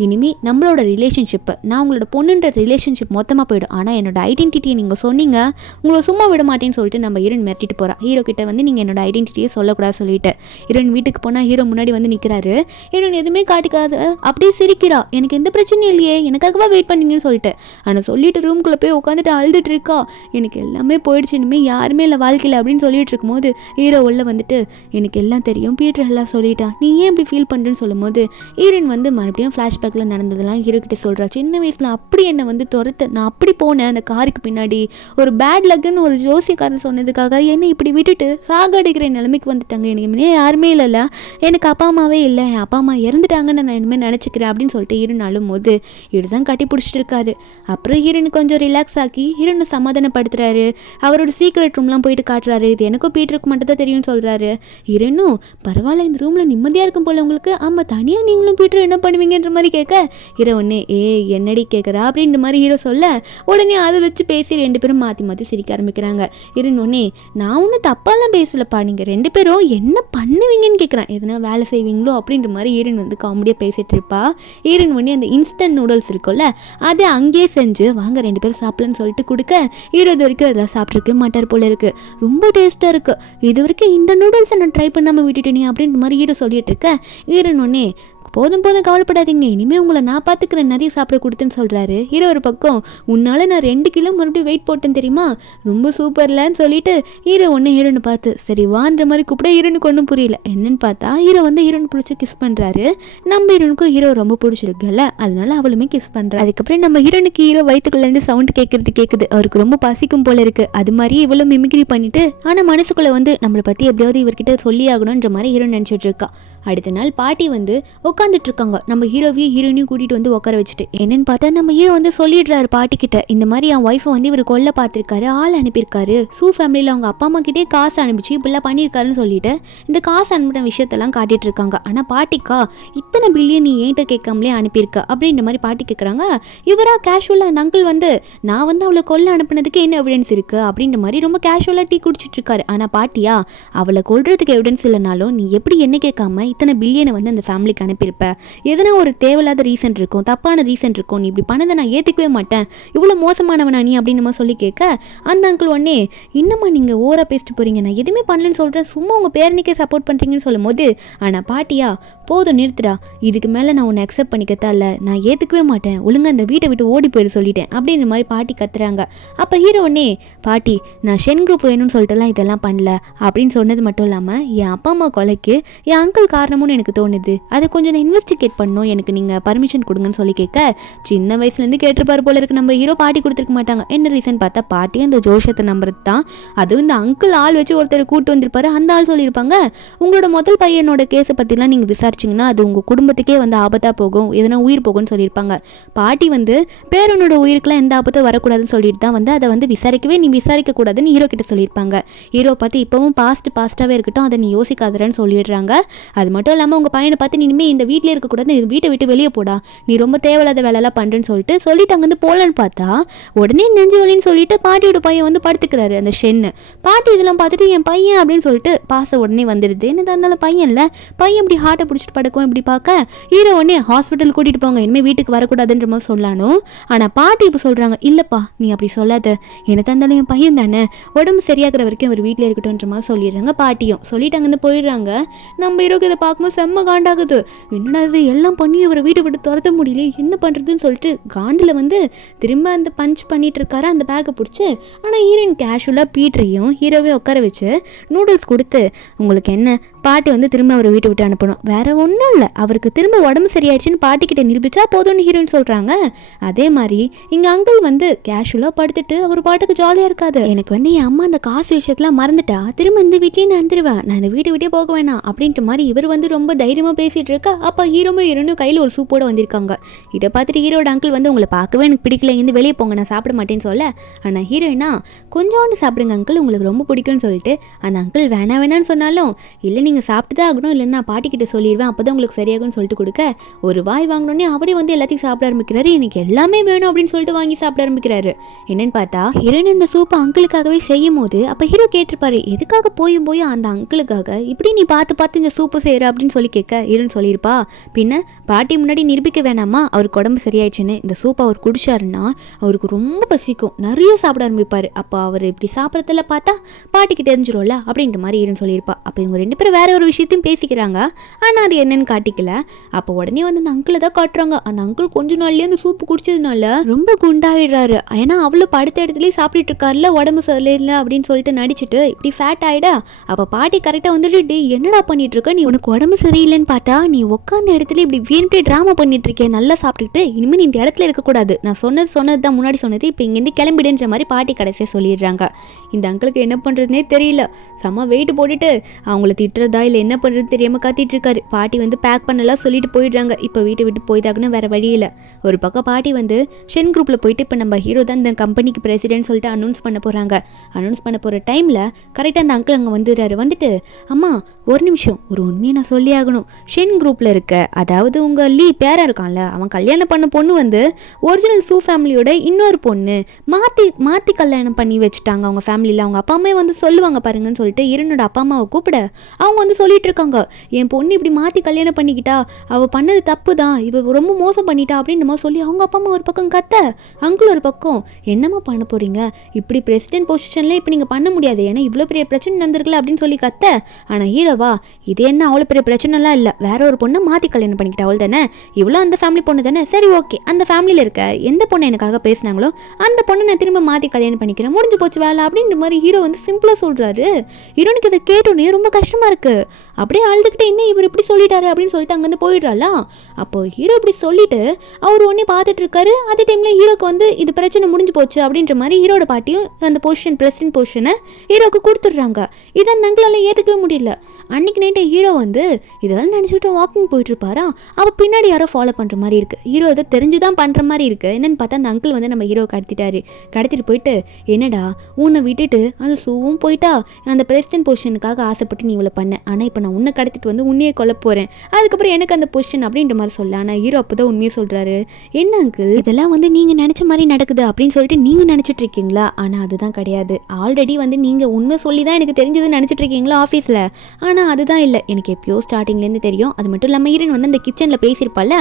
இனிமேல் நம்மளோட ரிலேஷன்ஷிப்பு நான் உங்களோட பொண்ணுன்ற ரிலேஷன்ஷிப் மொத்தமாக போயிடும், ஆனால் என்னோட ஐடென்டிட்டியை நீங்கள் சொன்னீங்க உங்களை சும்மா விட மாட்டேன்னு சொல்லிட்டு நம்ம ஹீரோயின் மிரட்டிட்டு போகிறா. ஹீரோ கிட்ட வந்து நீங்கள் என்னோட ஐடென்டிட்டியை சொல்லக்கூடாது சொல்லிட்டு ஹீரோயின் வீட்டுக்கு போனால் ஹீரோ முன்னாடி வந்து நிற்கிறாரு. ஹீரோயின் எதுவுமே காட்டிக்காது அப்படியே சிரிக்கிறா. எனக்கு எந்த பிரச்சனையும் இல்லையே, எனக்காகவா வெயிட் பண்ணீங்கன்னு சொல்லிட்டு. ஆனால் சொல்லிட்டு ரூம்குள்ளே போய் உட்காந்துட்டு அழுதுட்டு இருக்கா. எனக்கு எல்லாமே போயிடுச்சு, இனிமேல் யாருமே இல்லை வாழ்க்கையில் அப்படின்னு சொல்லிட்டு இருக்கும்போது ஹீரோ உள்ள வந்துட்டு எனக்கு எல்லாம் தெரியும், பீட்டர் எல்லாம் சொல்லிட்டான், நீ ஏன் இப்படி ஃபீல் பண்ணுறேன்னு சொல்லும் போது ஹீரோயின் வந்து மறுபடியும் ஃப்ளாஷ்பேக்கில் நடந்ததெல்லாம் ஹீரோ கிட்ட சொல்கிறா. சின்ன வயசில் அப்படி என்னை வந்து துரத்து நான் அப்படி போனேன் அந்த காருக்கு பின்னாடி, ஒரு பேட் லக்குன்னு ஒரு ஜோசியக்காரன் சொன்னதுக்காக என்னை இப்படி விட்டுட்டு சாகடிக்கிற நிலைமைக்கு வந்துட்டாங்க, எனக்கு இனிமேல் யாருமே இல்லைல்ல, எனக்கு அப்பா அம்மாவே இல்லை, என் அப்பா அம்மா இறந்துட்டாங்கன்னு நான் இனிமேல் நினச்சிக்கிறேன் அப்படின்னு சொல்லிட்டு ஹீரோயின் அழும்போது இதுதான் கட்டி பிடிச்சிட்டு இருக்காரு. அப்புறம் ஹீரோயின் கொஞ்சம் ரிலாக்ஸ் ஆக்கி ஹீரோனை சமாதானப்படுத்துறாரு. அவரோட சீக்ரெட் ரூம்லாம் போயிட்டு காட்டுறாரு. இது எனக்கும் பீட்டருக்கு மட்டும் தான் தெரியும்னு சொல்கிறாரு. ஹீரோனும் பரவாயில்ல இந்த ரூமில் நிம்மதியாக இருக்கும் போல உங்களுக்கு, ஆமாம் தனியாக நீங்களும் பீட்டர் என்ன பண்ணுவீங்கன்ற மாதிரி கேட்க ஹீரோ ஒன்னே என்னடி கேட்குறா அப்படின்ற மாதிரி ஹீரோ சொல்ல உடனே அதை வச்சு பேசி ரெண்டு பேரும் மாற்றி மாற்றி சிரிக்க ஆரம்பிக்கிறாங்க. ஹீரோயின் ஒன்னே நான் ஒன்றும் தப்பாலாம் பேசலப்பா, நீங்கள் ரெண்டு பேரும் என்ன பண்ணுவீங்கன்னு கேட்குறேன், எதனா வேலை செய்வீங்களோ அப்படின்ற மாதிரி ஹீரோயின் வந்து காமெடியாக பேசிகிட்டு இருப்பா. ஹீரோயின் ஒன்னே அந்த இன்ஸ்டன்ட் நூடுல்ஸ் இருக்கும்ல அதை அங்கேயே செஞ்சு வாங்க ரெண்டு பேரும் சாப்பிடலன்னு சொல்லிட்டு கொடுக்க ஹீரோ இது வரைக்கும் அதெல்லாம் சாப்பிட்ருக்கவே மாட்டார் போல இருக்குது, ரொம்ப டேஸ்ட்டாக இருக்குது, இது வரைக்கும் இந்த நூடுல்ஸை நான் ட்ரை பண்ணாமல் விட்டுட்டேனே அப்படின்ற மாதிரி ஹீரோ சொல்லிட்டு இருக்க. ஹீரோயின் ஒன்னே போதும் போதும் கவலைப்படாதீங்க, இனிமேல் உங்களை நான் பார்த்துக்கிறேன், நிறைய சாப்பிட கொடுத்துன்னு சொல்கிறாரு. ஹீரோ ஒரு பக்கம் உன்னால் நான் 2 கிலோ மறுபடியும் வெயிட் போட்டேன் தெரியுமா, ரொம்ப சூப்பர்லன்னு சொல்லிட்டு ஹீரோ ஒன்று ஹீரோன்னு பார்த்து சரி வான்ற மாதிரி கூப்பிட ஹீரோனுக்கு ஒன்றும் புரியல. என்னன்னு பார்த்தா ஹீரோ வந்து ஹீரோன் பிடிச்சி கிஸ் பண்ணுறாரு. நம்ம ஹீரோனுக்கும் ஹீரோ ரொம்ப பிடிச்சிருக்குல்ல, அதனால அவளுமே கிஸ் பண்ணுறா. அதுக்கப்புறம் நம்ம ஹீரோனுக்கு ஹீரோ வயிற்றுக்குள்ளேருந்து சவுண்ட் கேட்குறது அவருக்கு ரொம்ப பசிக்கும் போல இருக்குது. அது மாதிரி இவ்வளோ மிமிக்ரி பண்ணிட்டு ஆனால் மனசுக்குள்ளே வந்து நம்மளை பற்றி எப்படியாவது இவர்கிட்ட சொல்லி ஆகணுன்ற மாதிரி ஹீரோ நினச்சிட்டு இருக்கா. அடுத்த நாள் பாட்டி வந்து உட்காந்துட்டு இருக்காங்க. நம்ம ஹீரோவையும் ஹீரோயினையும் கூட்டிட்டு வந்து உட்கார வச்சுட்டு என்னன்னு பார்த்தா நம்ம ஹீரோ வந்து சொல்லிடுறாரு பாட்டிக்கிட்ட, இந்த மாதிரி என் ஒய்ஃபை வந்து இவர் கொல்ல பார்த்துருக்காரு, ஆள் அனுப்பியிருக்காரு, சூ ஃபேமிலியில் அவங்க அப்பா அம்மா கிட்டே காசு அனுப்பிச்சு இப்படிலாம் பண்ணியிருக்காருன்னு சொல்லிட்டு இந்த காசு அனுப்பின விஷயத்தெல்லாம் காட்டிட்டு இருக்காங்க. ஆனால் பாட்டிக்கா இத்தனை பில்லியன் நீ ஏன்ட்ட கேட்காமலே அனுப்பியிருக்க அப்படின்ற மாதிரி பாட்டி கேட்குறாங்க. இவரா கேஷுவலாக அந்த அங்கிள் வந்து நான் வந்து அவளை கொல்ல அனுப்புனதுக்கு என்ன எவிடன்ஸ் இருக்குது அப்படின்ற மாதிரி ரொம்ப கேஷுவலாக டீ குடிச்சிட்டு இருக்காரு. ஆனால் பாட்டியா அவளை கொல்றதுக்கு எவிடன்ஸ் இல்லைனாலும் நீ எப்படி என்ன கேட்காம இத்தனை பில்லியனை வந்து அந்த ஃபேமிலிக்கு அனுப்பியிருப்ப, எதனா ஒரு தேவையில்லாத ரீசன் இருக்கும், தப்பான ரீசன் இருக்கும், நீ இப்படி பண்ணதை நான் ஏற்றுக்கவே மாட்டேன், இவ்வளோ மோசமானவனா நீ அப்படின்னு நம்ம சொல்லி கேட்க அந்த அங்கிள் உடனே என்னம்மா நீங்கள் ஓவராக பேசிட்டு போகிறீங்க, நான் எதுவுமே பண்ணலன்னு சொல்கிறேன், சும்மா உங்கள் பேரனுக்கே சப்போர்ட் பண்ணுறீங்கன்னு சொல்லும் போது ஆனால் பாட்டியா போதும் நிறுத்துடா, இதுக்கு மேலே நான் உன்னை அக்செப்ட் பண்ணிக்கத்தான் இல்லை, நான் ஏற்றுக்கவே மாட்டேன், ஒழுங்காக அந்த வீட்டை விட்டு ஓடி போயிடு சொல்லிட்டேன் அப்படின்ற மாதிரி பாட்டி கத்துறாங்க. அப்போ ஹீரோ உடனே பாட்டி நான் ஷென் குரூப் வேணும்னு சொல்லிட்டுலாம் இதெல்லாம் பண்ணல அப்படின்னு சொன்னது மட்டும் இல்லாமல் என் அப்பா அம்மா கொலைக்கு என் அங்கிள் காரணமும் எனக்கு தோணுது, அதை கொஞ்சம் நான் இன்வெஸ்டிகேட் பண்ணணும், எனக்கு நீங்கள் பர்மிஷன் கொடுங்கன்னு சொல்லி கேட்க சின்ன வயசுலேருந்து கேட்டிருப்பார் போல இருக்கு நம்ம ஹீரோ. பாட்டி கொடுத்துருக்க மாட்டாங்க. என்ன ரீசன் பார்த்தா பாட்டியும் இந்த ஜோஷத்தை நம்புறது தான். அதுவும் இந்த அங்கிள் ஆள் வச்சு ஒருத்தர் கூட்டு வந்திருப்பாரு. அந்த ஆள் சொல்லியிருப்பாங்க உங்களோட முதல் பையனோட கேஸை பற்றிலாம் நீங்கள் விசாரிச்சிங்கன்னா அது உங்கள் குடும்பத்துக்கே வந்து ஆபத்தாக போகும், எதனா உயிர் போகும்னு சொல்லியிருப்பாங்க. பாட்டி வந்து பேரனோட உயிருக்குலாம் எந்த ஆபத்தும் வரக்கூடாதுன்னு சொல்லிட்டு தான் வந்து அதை வந்து விசாரிக்கவே நீ விசாரிக்கக்கூடாதுன்னு ஹீரோ கிட்ட சொல்லியிருப்பாங்க. ஹீரோ பார்த்து இப்போவும் பாஸ்ட்டாகவே இருக்கட்டும், அதை நீ யோசிக்காதரன்னு சொல்லிடுறாங்க. அது மட்டும் இல்லாமல் உங்கள் பையனை பார்த்து நீ இனிமேல் இந்த வீட்டிலே இருக்கக்கூடாது, வீட்டை விட்டு வெளியே போடா, நீ ரொம்ப தேவையில்லாத வேலையெல்லாம் பண்ணுறேன்னு சொல்லிட்டு அங்கேருந்து போகலன்னு பார்த்தா உடனே நெஞ்சு வலின்னு சொல்லிட்டு பாட்டியோட பையன் வந்து படுத்துக்கிறாரு அந்த ஷென்னு. பாட்டி இதெல்லாம் பார்த்துட்டு என் பையன் அப்படின்னு சொல்லிட்டு பாச உடனே வந்துடுது. என்னது இருந்தாலும் பையன் இல்லை, பையன் இப்படி ஹார்ட்டை பிடிச்சிட்டு படுக்கும் இப்படி பார்க்க ஹீரோ உடனே ஹாஸ்பிட்டல் கூட்டிகிட்டு போங்க, இனிமேல் வீட்டுக்கு வரக்கூடாதுன்ற மாதிரி சொல்லணும். ஆனால் பாட்டி இப்போ சொல்கிறாங்க இல்லைப்பா நீ அப்படி சொல்லாத, எனக்கு இருந்தாலும் என் பையன் தானே, உடம்பு சரியாகிற வரைக்கும் அவர் வீட்டில் இருக்கட்டும்ன்ற மாதிரி சொல்லிடுறாங்க. பாட்டியும் சொல்லிட்டு அங்கேருந்து போயிடுறாங்க. நம்ம ஹீரோக்கு இதை பார்க்கும்போது செம்ம காண்டாகுது. என்னடா இது எல்லாம் பண்ணி அவரை வீட்டை விட்டு துரத்த முடியல, என்ன பண்ணுறதுன்னு சொல்லிட்டு காண்டில் வந்து திரும்ப அந்த பஞ்ச் பண்ணிட்டு இருக்காரு அந்த பேக்கை பிடிச்சி. ஆனால் ஹீரோயின் கேஷுவலாக பீட்டரையும் ஹீரோவையும் உட்கார வச்சு நூடுல்ஸ் கொடுத்து உங்களுக்கு என்ன பாட்டி வந்து திரும்ப அவரை வீட்டை விட்டு அனுப்பணும், வேற ஒன்றும் இல்லை, அவருக்கு திரும்ப உடம்பு சரியாயிடுச்சுன்னு பாட்டிக்கிட்ட நிரூபிச்சா போதும்னு ஹீரோயின் சொல்கிறாங்க. அதே மாதிரி இங்கே அங்கிள் வந்து கேஷுவலாக படுத்துட்டு அவர் பாட்டுக்கு ஜாலியாக இருக்காது. எனக்கு வந்து என் அம்மா அந்த காசு விஷயத்தில் மறந்துட்டா திரும்ப இந்த வீட்லேயே நான் வந்துடுவேன், நான் இந்த வீட்டை விட்டே போக வேணாம் அப்படின்ட்டு மாதிரி இவர் வந்து ரொம்ப தைரியமாக பேசிகிட்டு இருக்கா. அப்போ ஹீரோனும் கையில் ஒரு சூப்போடு வந்திருக்காங்க. இதை பார்த்துட்டு ஹீரோட அங்கிள் வந்து உங்களை பார்க்கவே எனக்கு பிடிக்கல, இருந்து வெளியே போங்க நான் சாப்பிட மாட்டேன்னு சொல்ல, ஆனால் ஹீரோயினா கொஞ்சோண்டு சாப்பிடுங்க அங்கிள் உங்களுக்கு ரொம்ப பிடிக்கும்னு சொல்லிட்டு அந்த அங்கிள் வேணான்னு சொன்னாலும் இல்லை நீங்கள் சாப்பிட்டு தான் ஆகணும், இல்லைன்னா பாட்டிக்கிட்ட சொல்லிடுவேன் அப்போ தான் உங்களுக்கு சரியாகும்னு சொல்லிட்டு கொடுக்க ஒரு வாய் வாங்கினோடனே அவரே வந்து எல்லாத்தையும் சாப்பிட ஆரம்பிக்கிறாரு. எனக்கு எல்லாமே வேணும் அப்படின்னு சொல்லிட்டு வாங்கி சாப்பிட ஆரம்பிக்கிறாரு. என்னன்னு பார்த்தா ஹீரோயின் இந்த சூப்பை அங்கிளுக்காகவே செய்யும் போது அப்போ ஹீரோ கேட்டிருப்பாரு எதுக்காக போய் அந்த அங்கிளுக்காக இப்படி நீ பார்த்து இந்த சூப்பு செய்கிற அப்படின்னு சொல்லி கேட்க ஹீரோன்னு சொல்லியிருப்பா பின்ன பாட்டி முன்னாடி நிரூபிக்க வேணாமா அவருக்கு உடம்பு சரியாயிடுச்சுன்னு, இந்த சூப்பை அவர் குடிச்சாருன்னா அவருக்கு ரொம்ப பசிக்கும், நிறைய சாப்பிட ஆரம்பிப்பார். அப்போ அவர் இப்படி சாப்பிட்றதுல பார்த்தா பாட்டிக்கு தெரிஞ்சிடும்ல அப்படின்ற மாதிரி ஹீரோன்னு சொல்லியிருப்பா. அப்போ இவங்க ரெண்டு பேரும் வேற ஒரு விஷயத்தையும் பேசிக்கிறாங்க. ஆனால் அது என்னன்னு காட்டிக்கல. அப்போ உடனே வந்து அந்த அங்கிளை தான் காட்டுறாங்க. அந்த அங்கிள் கொஞ்ச நாள்லேயே அந்த சூப்பு குடிச்சதுனால ரொம்ப குண்டாயிடுறாரு. ஏன்னா அவ்வளோ படுத்த இடத்துலேயே சாப்பிட்டுட்டு இருக்காருல உடம்பு சரியில்லை அப்படின்னு சொல்லிட்டு நடிச்சுட்டு இப்படி ஃபேட் ஆகிடா. அப்போ பாட்டி கரெக்டாக வந்துட்டு டே என்னடா பண்ணிட்டு இருக்க, நீ உனக்கு உடம்பு சரியில்லைன்னு பார்த்தா நீ உட்காந்த இடத்துல இப்படி வீண்பே ட்ராமா பண்ணிட்டு இருக்கேன், நல்லா சாப்பிட்டுட்டு இனிமேல் நீ இந்த இடத்துல இருக்கக்கூடாது, நான் சொன்னது தான் முன்னாடி சொன்னது, இப்போ இங்கேருந்து கிளம்பிடுன்ற மாதிரி பாட்டி கடைசியாக சொல்லிடுறாங்க. இந்த அங்கிளுக்கு என்ன பண்ணுறதுனே தெரியல, செம்ம வெயிட் போட்டுட்டு அவங்கள திட்டுறதா இல்லை என்ன பண்ணுறது தெரியாமல் கத்திட்டு இருக்காரு. பாட்டி வந்து பேக் பண்ணலாம் சொல்லிட்டு போயிடுறாங்க. இப்போ வீட்டை விட்டு போய்தாக்குன்னு வேறு வழியில் ஒரு பக்கம் பாட்டி வந்து ஷென் குரூப்பில் போயிட்டு இப்போ நம்ம ஹீரோ தான் இந்த கம்பெனிக்கு பிரசிடென்ட் சொல்லிட்டு அனௌன்ஸ் பண்ண போகிறாங்க. அனௌன்ஸ் பண்ண போகிற டைமில் கரெக்டாக அந்த அங்கிள் அங்கே வந்துடுறாரு. வந்துட்டு அம்மா ஒரு நிமிஷம் ஒரு உண்மையை நான் சொல்லி ஆகணும், ஷென் குரூப்பில் இருக்க அதாவது உங்கள் லீ பேரா இருக்கான்ல அவன் கல்யாணம் பண்ண பொண்ணு வந்து ஒரிஜினல் சூ ஃபேமிலியோட இன்னொரு பொண்ணு மாற்றி கல்யாணம் பண்ணி வச்சுட்டாங்க அவங்க ஃபேமிலியில். அவங்க அப்பா அம்மா வந்து சொல்லுவாங்க பாருங்கன்னு சொல்லிட்டு இரனோட அப்பா அம்மாவை கூப்பிட அவங்க வந்து சொல்லிட்டு இருக்காங்க என் பொண்ணு இப்படி மாற்றி கல்யாணம் பண்ணிக்கிட்டா அவள் பண்ணது தப்பு தான், இவ ரொம்ப மோசம் பண்ணிட்டா அப்படின்னு நம்ம சொல்லி அவங்க அப்பா அம்மா ஒரு பக்கம் கத்த அங்கிள் ஒரு பக்கம் என்னம்மா பண்ண போகிறீங்க, இப்படி பிரசிடென்ட் பொசிஷனில் இப்போ நீங்கள் பண்ண முடியாது ஏன்னா இவ்வளோ பெரிய பிரச்சனை நடந்திருக்கல அப்படின்னு சொல்லி கத்த. ஆனால் ஹீரோவா இது என்ன அவ்வளோ பெரிய பிரச்சனைலாம் இல்லை, வேற ஒரு பொண்ணை மாற்றி கல்யாணம் பண்ணிக்கிட்டா அவள் தானே, இவ்வளோ அந்த ஃபேமிலி பொண்ணு தானே, சரி ஓகே அந்த ஃபேமிலியில் இருக்க எந்த பொண்ணை எனக்காக பேசினாங்களோ அந்த பொண்ணை நான் திரும்ப மாற்றி கல்யாணம் பண்ணிக்கிறேன் முடிஞ்சு போச்சு வேலை அப்படின்ற மாதிரி ஹீரோ வந்து சிம்பிளாக சொல்கிறாரு. ஹீரோனுக்கு இதை கேட்டோன்னே ரொம்ப கஷ்டமாக இருக்குது. அப்படியே அழுதுகிட்டே என்ன இவர் இப்படி சொல்லிட்டாரு அப்படின்னு சொல்லிட்டு அங்கேருந்து போயிடுறாளா. அப்போ ஹீரோ இப்படி சொல்லிட்டு அவர் உடனே பார்த்துட்டு இருக்காரு. அதே டைமில் ஹீரோக்கு வந்து இது பிரச்சனை முடிஞ்சு போச்சு அப்படின்ற மாதிரி ஹீரோட பாட்டியும் அந்த பொசிஷன் பிரசிடென்ட் பொசிஷனை ஹீரோக்கு கொடுத்துட்றாங்க. இதை அந்த அங்கிளால் ஏற்றுக்கவே முடியல. அன்னைக்கு நைட்டு ஹீரோ வந்து இதெல்லாம் நினச்சிட்டு வாக்கிங் போயிட்டு இருப்பாரா, அவள் பின்னாடி யாரோ ஃபாலோ பண்ணுற மாதிரி இருக்குது. ஹீரோ இதை தெரிஞ்சுதான் பண்ணுற மாதிரி இருக்குது. என்னென்னு பார்த்தா அந்த அங்கிள் வந்து நம்ம ஹீரோ கடத்திட்டு போயிட்டு, என்னடா உன்னை விட்டுட்டு அந்த சூவும் போயிட்டா, அந்த பிரசிடென்ட் பொசிஷனுக்காக ஆசைப்பட்டு நீ இவ்வளோ பண்ண, ஆனால் இப்போ நான் உன்னை கடத்திட்டு வந்து உன்னையே கொல்ல போகிறேன், அதுக்கப்புறம் எனக்கு அந்த பொசிஷன் அப்படின்ற மாதிரி சொல்ல. ஆனால் ஹீரோ அப்போ தான் உண்மையை சொல்கிறாரு. என்ன அங்கிள் இதெல்லாம் வந்து நீங்கள் நினச்ச மாதிரி நடக்குது அப்படின்னு சொல்லிட்டு நீங்கள் நினச்சிட்டு இருக்கீங்களா? ஆனால் அதுதான் கிடையாது. ஆல்ரெடி வந்து நீங்கள் உண்மை சொல்லி தான் எனக்கு தெரிஞ்சதுன்னு நினச்சிட்டு இருக்கீங்களா ஆஃபீஸில்? ஆனால் அதுதான் இல்லை, எனக்கு எப்பயோ ஸ்டார்டிங்லேருந்து தெரியும். அது மட்டும் இல்லாமல் ஹீரோயின் வந்து அந்த கிச்சனில் பேசியிருப்பாள்,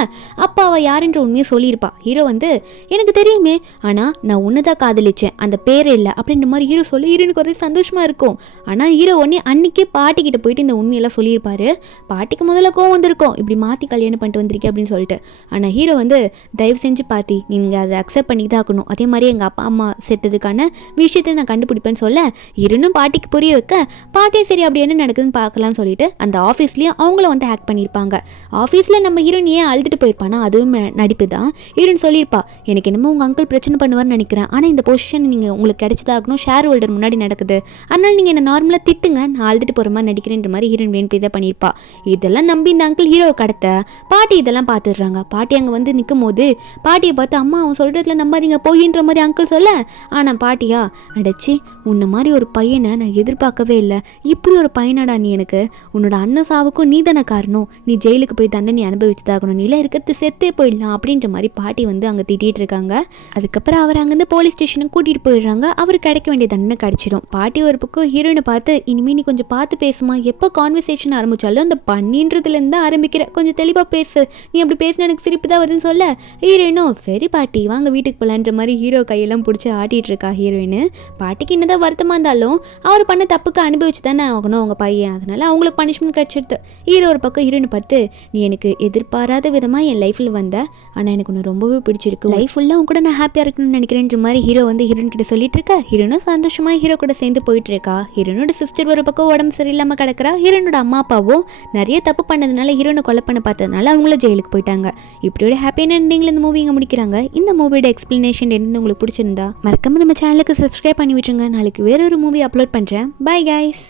அப்போ அவள் யாருன்ற உண்மையை சொல்லியிருப்பா. ஹீரோ வந்து எனக்கு தெரியுமே, ஆனால் நான் உன்னை தான் காதலிச்சேன், அந்த பேரே இல்லை அப்படின்ற மாதிரி ஹீரோ சொல்லி ஹீரோனுக்கு ஒரே சந்தோஷமாக இருக்கும். ஆனால் ஹீரோ உடனே அன்றைக்கே பாட்டிக்கிட்ட போயிட்டு இந்த உண்மையெல்லாம் சொல்லியிருப்பாரு. பாட்டிக்கு முதல்ல கோவம் வந்திருக்கும், இப்படி மாற்றி கல்யாணம் பண்ணிட்டு வந்திருக்கேன் அப்படின்னு சொல்லிட்டு. ஆனால் ஹீரோ வந்து தயவு செஞ்சு பாட்டி நீங்கள் அதை அக்செப்ட் பண்ணி தான் ஆக்கணும், அதே மாதிரி எங்கள் அப்பா அம்மா செத்ததுக்கான விஷயத்தை நான் கண்டுபிடிப்பேன்னு சொல்ல, ஹீரோனும் பாட்டிக்கு புரிய வைக்க, பாட்டியே சரி அப்படி என்ன நடக்குதுன்னு பார்க்கலான்னு சொல்லிட்டு அந்த ஆஃபீஸ்லேயும் அவங்கள வந்து ஆக்ட் பண்ணியிருப்பாங்க. ஆஃபீஸில் நம்ம ஹீரோயின் ஏன் அழுதுட்டு போயிருப்பானா, அதுவும் நடிப்பு தான். ஹீரோயின் சொல்லியிருப்பா, எனக்கு என்னமோ உங்கள் அங்கிள் பிரச்சனை பண்ணுவார்னு நினைக்கிறேன், ஆனால் இந்த பொசிஷன் நீங்கள் உங்களுக்கு கிடைச்சதாகணும், ஷேர் ஹோல்டர் முன்னாடி நடக்குது, அதனால் நீங்கள் என்ன நார்மலாக திட்டுங்க, நான் அழுதுட்டு போகிற மாதிரி நடிக்கிறேன்ற மாதிரி ஹீரோயின் வேணும் தான் பண்ணியிருப்பா. இதெல்லாம் நம்பி இந்த அங்கிள் ஹீரோவை கடத்த பாட்டி இதெல்லாம் பார்த்துடுறாங்க. பாட்டி அங்கே வந்து நிற்கும் போது பாட்டியை பார்த்து, அம்மா அவன் சொல்கிறதுல நம்பாதீங்க போயின்ற மாதிரி அங்கிள் சொல்ல, ஆனால் பாட்டியா அடைச்சி உன்ன மாதிரி ஒரு பையனை நான் எதிர்பார்க்கவே இல்லை, இப்படி ஒரு பையனாடா நீ, எனக்கு உன்னோட அண்ணன் சாவுக்கும் நீ தானே காரணம், நீ ஜெயிலுக்கு போய் தண்டனை அனுபவிச்சுதாகணும், நீ எல்லாம் இருக்கிறது செத்தே போயிடலாம் அப்படின்ற மாதிரி பாட்டி வந்து அங்கே திட்டிகிட்டு இருக்காங்க. அதுக்கப்புறம் அவர் அங்கேருந்து போலீஸ் ஸ்டேஷனுக்கு கூட்டிகிட்டு போயிடுறாங்க. அவர் கிடைக்க வேண்டிய தண்டனை கிடைச்சிடும். பாட்டி ஒரு பக்கம் ஹீரோயினை பார்த்து, இனிமேல் நீ கொஞ்சம் பார்த்து பேசுமா, எப்போ கான்வர்சேஷன் ஆரம்பிச்சாலும் அந்த பண்ணின்றதுலேருந்து தான் ஆரம்பிக்கிற, கொஞ்சம் தெளிவாக பேசு, நீ அப்படி பேசினா எனக்கு சிரிப்பு தான் வருதுன்னு சொல்ல, ஹீரோயினும் சரி பாட்டி வாங்க வீட்டுக்கு போகலான்ற மாதிரி ஹீரோ கையெல்லாம் பிடிச்சி ஆட்டிகிட்டு இருக்கா ஹீரோயின். பாட்டிக்கு என்னதான் வருத்தமாக இருந்தாலும் அவர் பண்ண தப்புக்கு அனுபவிச்சு தானே ஆகணும் அவங்க பையன், அதனால அவங்களுக்கு பனிஷ்மெண்ட் கிடச்சிடுது. ஹீரோ ஒரு பக்கம் ஹீரோயினை பார்த்து, நீ எனக்கு எதிர்பாராத விதமாக என் லைஃப்பில் வந்த, ஆனால் எனக்கு ஒன்று ரொம்பவே பிடிச்சிருக்கு, லைஃப் ஃபுல்லாக அவங்க கூட நான் ஹாப்பியாக இருக்கணும்னு நினைக்கிறேன்ற மாதிரி ஹீரோ வந்து ஹீரோயின் கிட்ட சொல்லிட்டு இருக்கா. ஹீரோனும் சந்தோஷமாக ஹீரோ கூட சேர்ந்து போயிட்டு இருக்கா. ஹீரோனோட சிஸ்டர் ஒரு பக்கம் உடம்பு சரியில்லாமல் கிடக்கிறா. ஹீரோனோட அம்மா அப்பாவும் நிறைய தப்பு பண்ணதுனால ஹீரோனை கொலை பண்ண பார்த்ததுனால அவங்களும் ஜெயிலுக்கு போயிட்டாங்க. இப்படியோட ஹாப்பியான எண்டிங்கில் இந்த மூவி இங்கே முடிக்கிறாங்க. இந்த மூவியோட எக்ஸ்பிளனேஷன் இருந்து உங்களுக்கு பிடிச்சிருந்தா மறக்காம நம்ம சேனலுக்கு சப்ஸ்கிரைப் பண்ணி விட்டுருங்க. நாளைக்கு வேற ஒரு மூவி அப்லோட் பண்ணுறேன். Bye guys.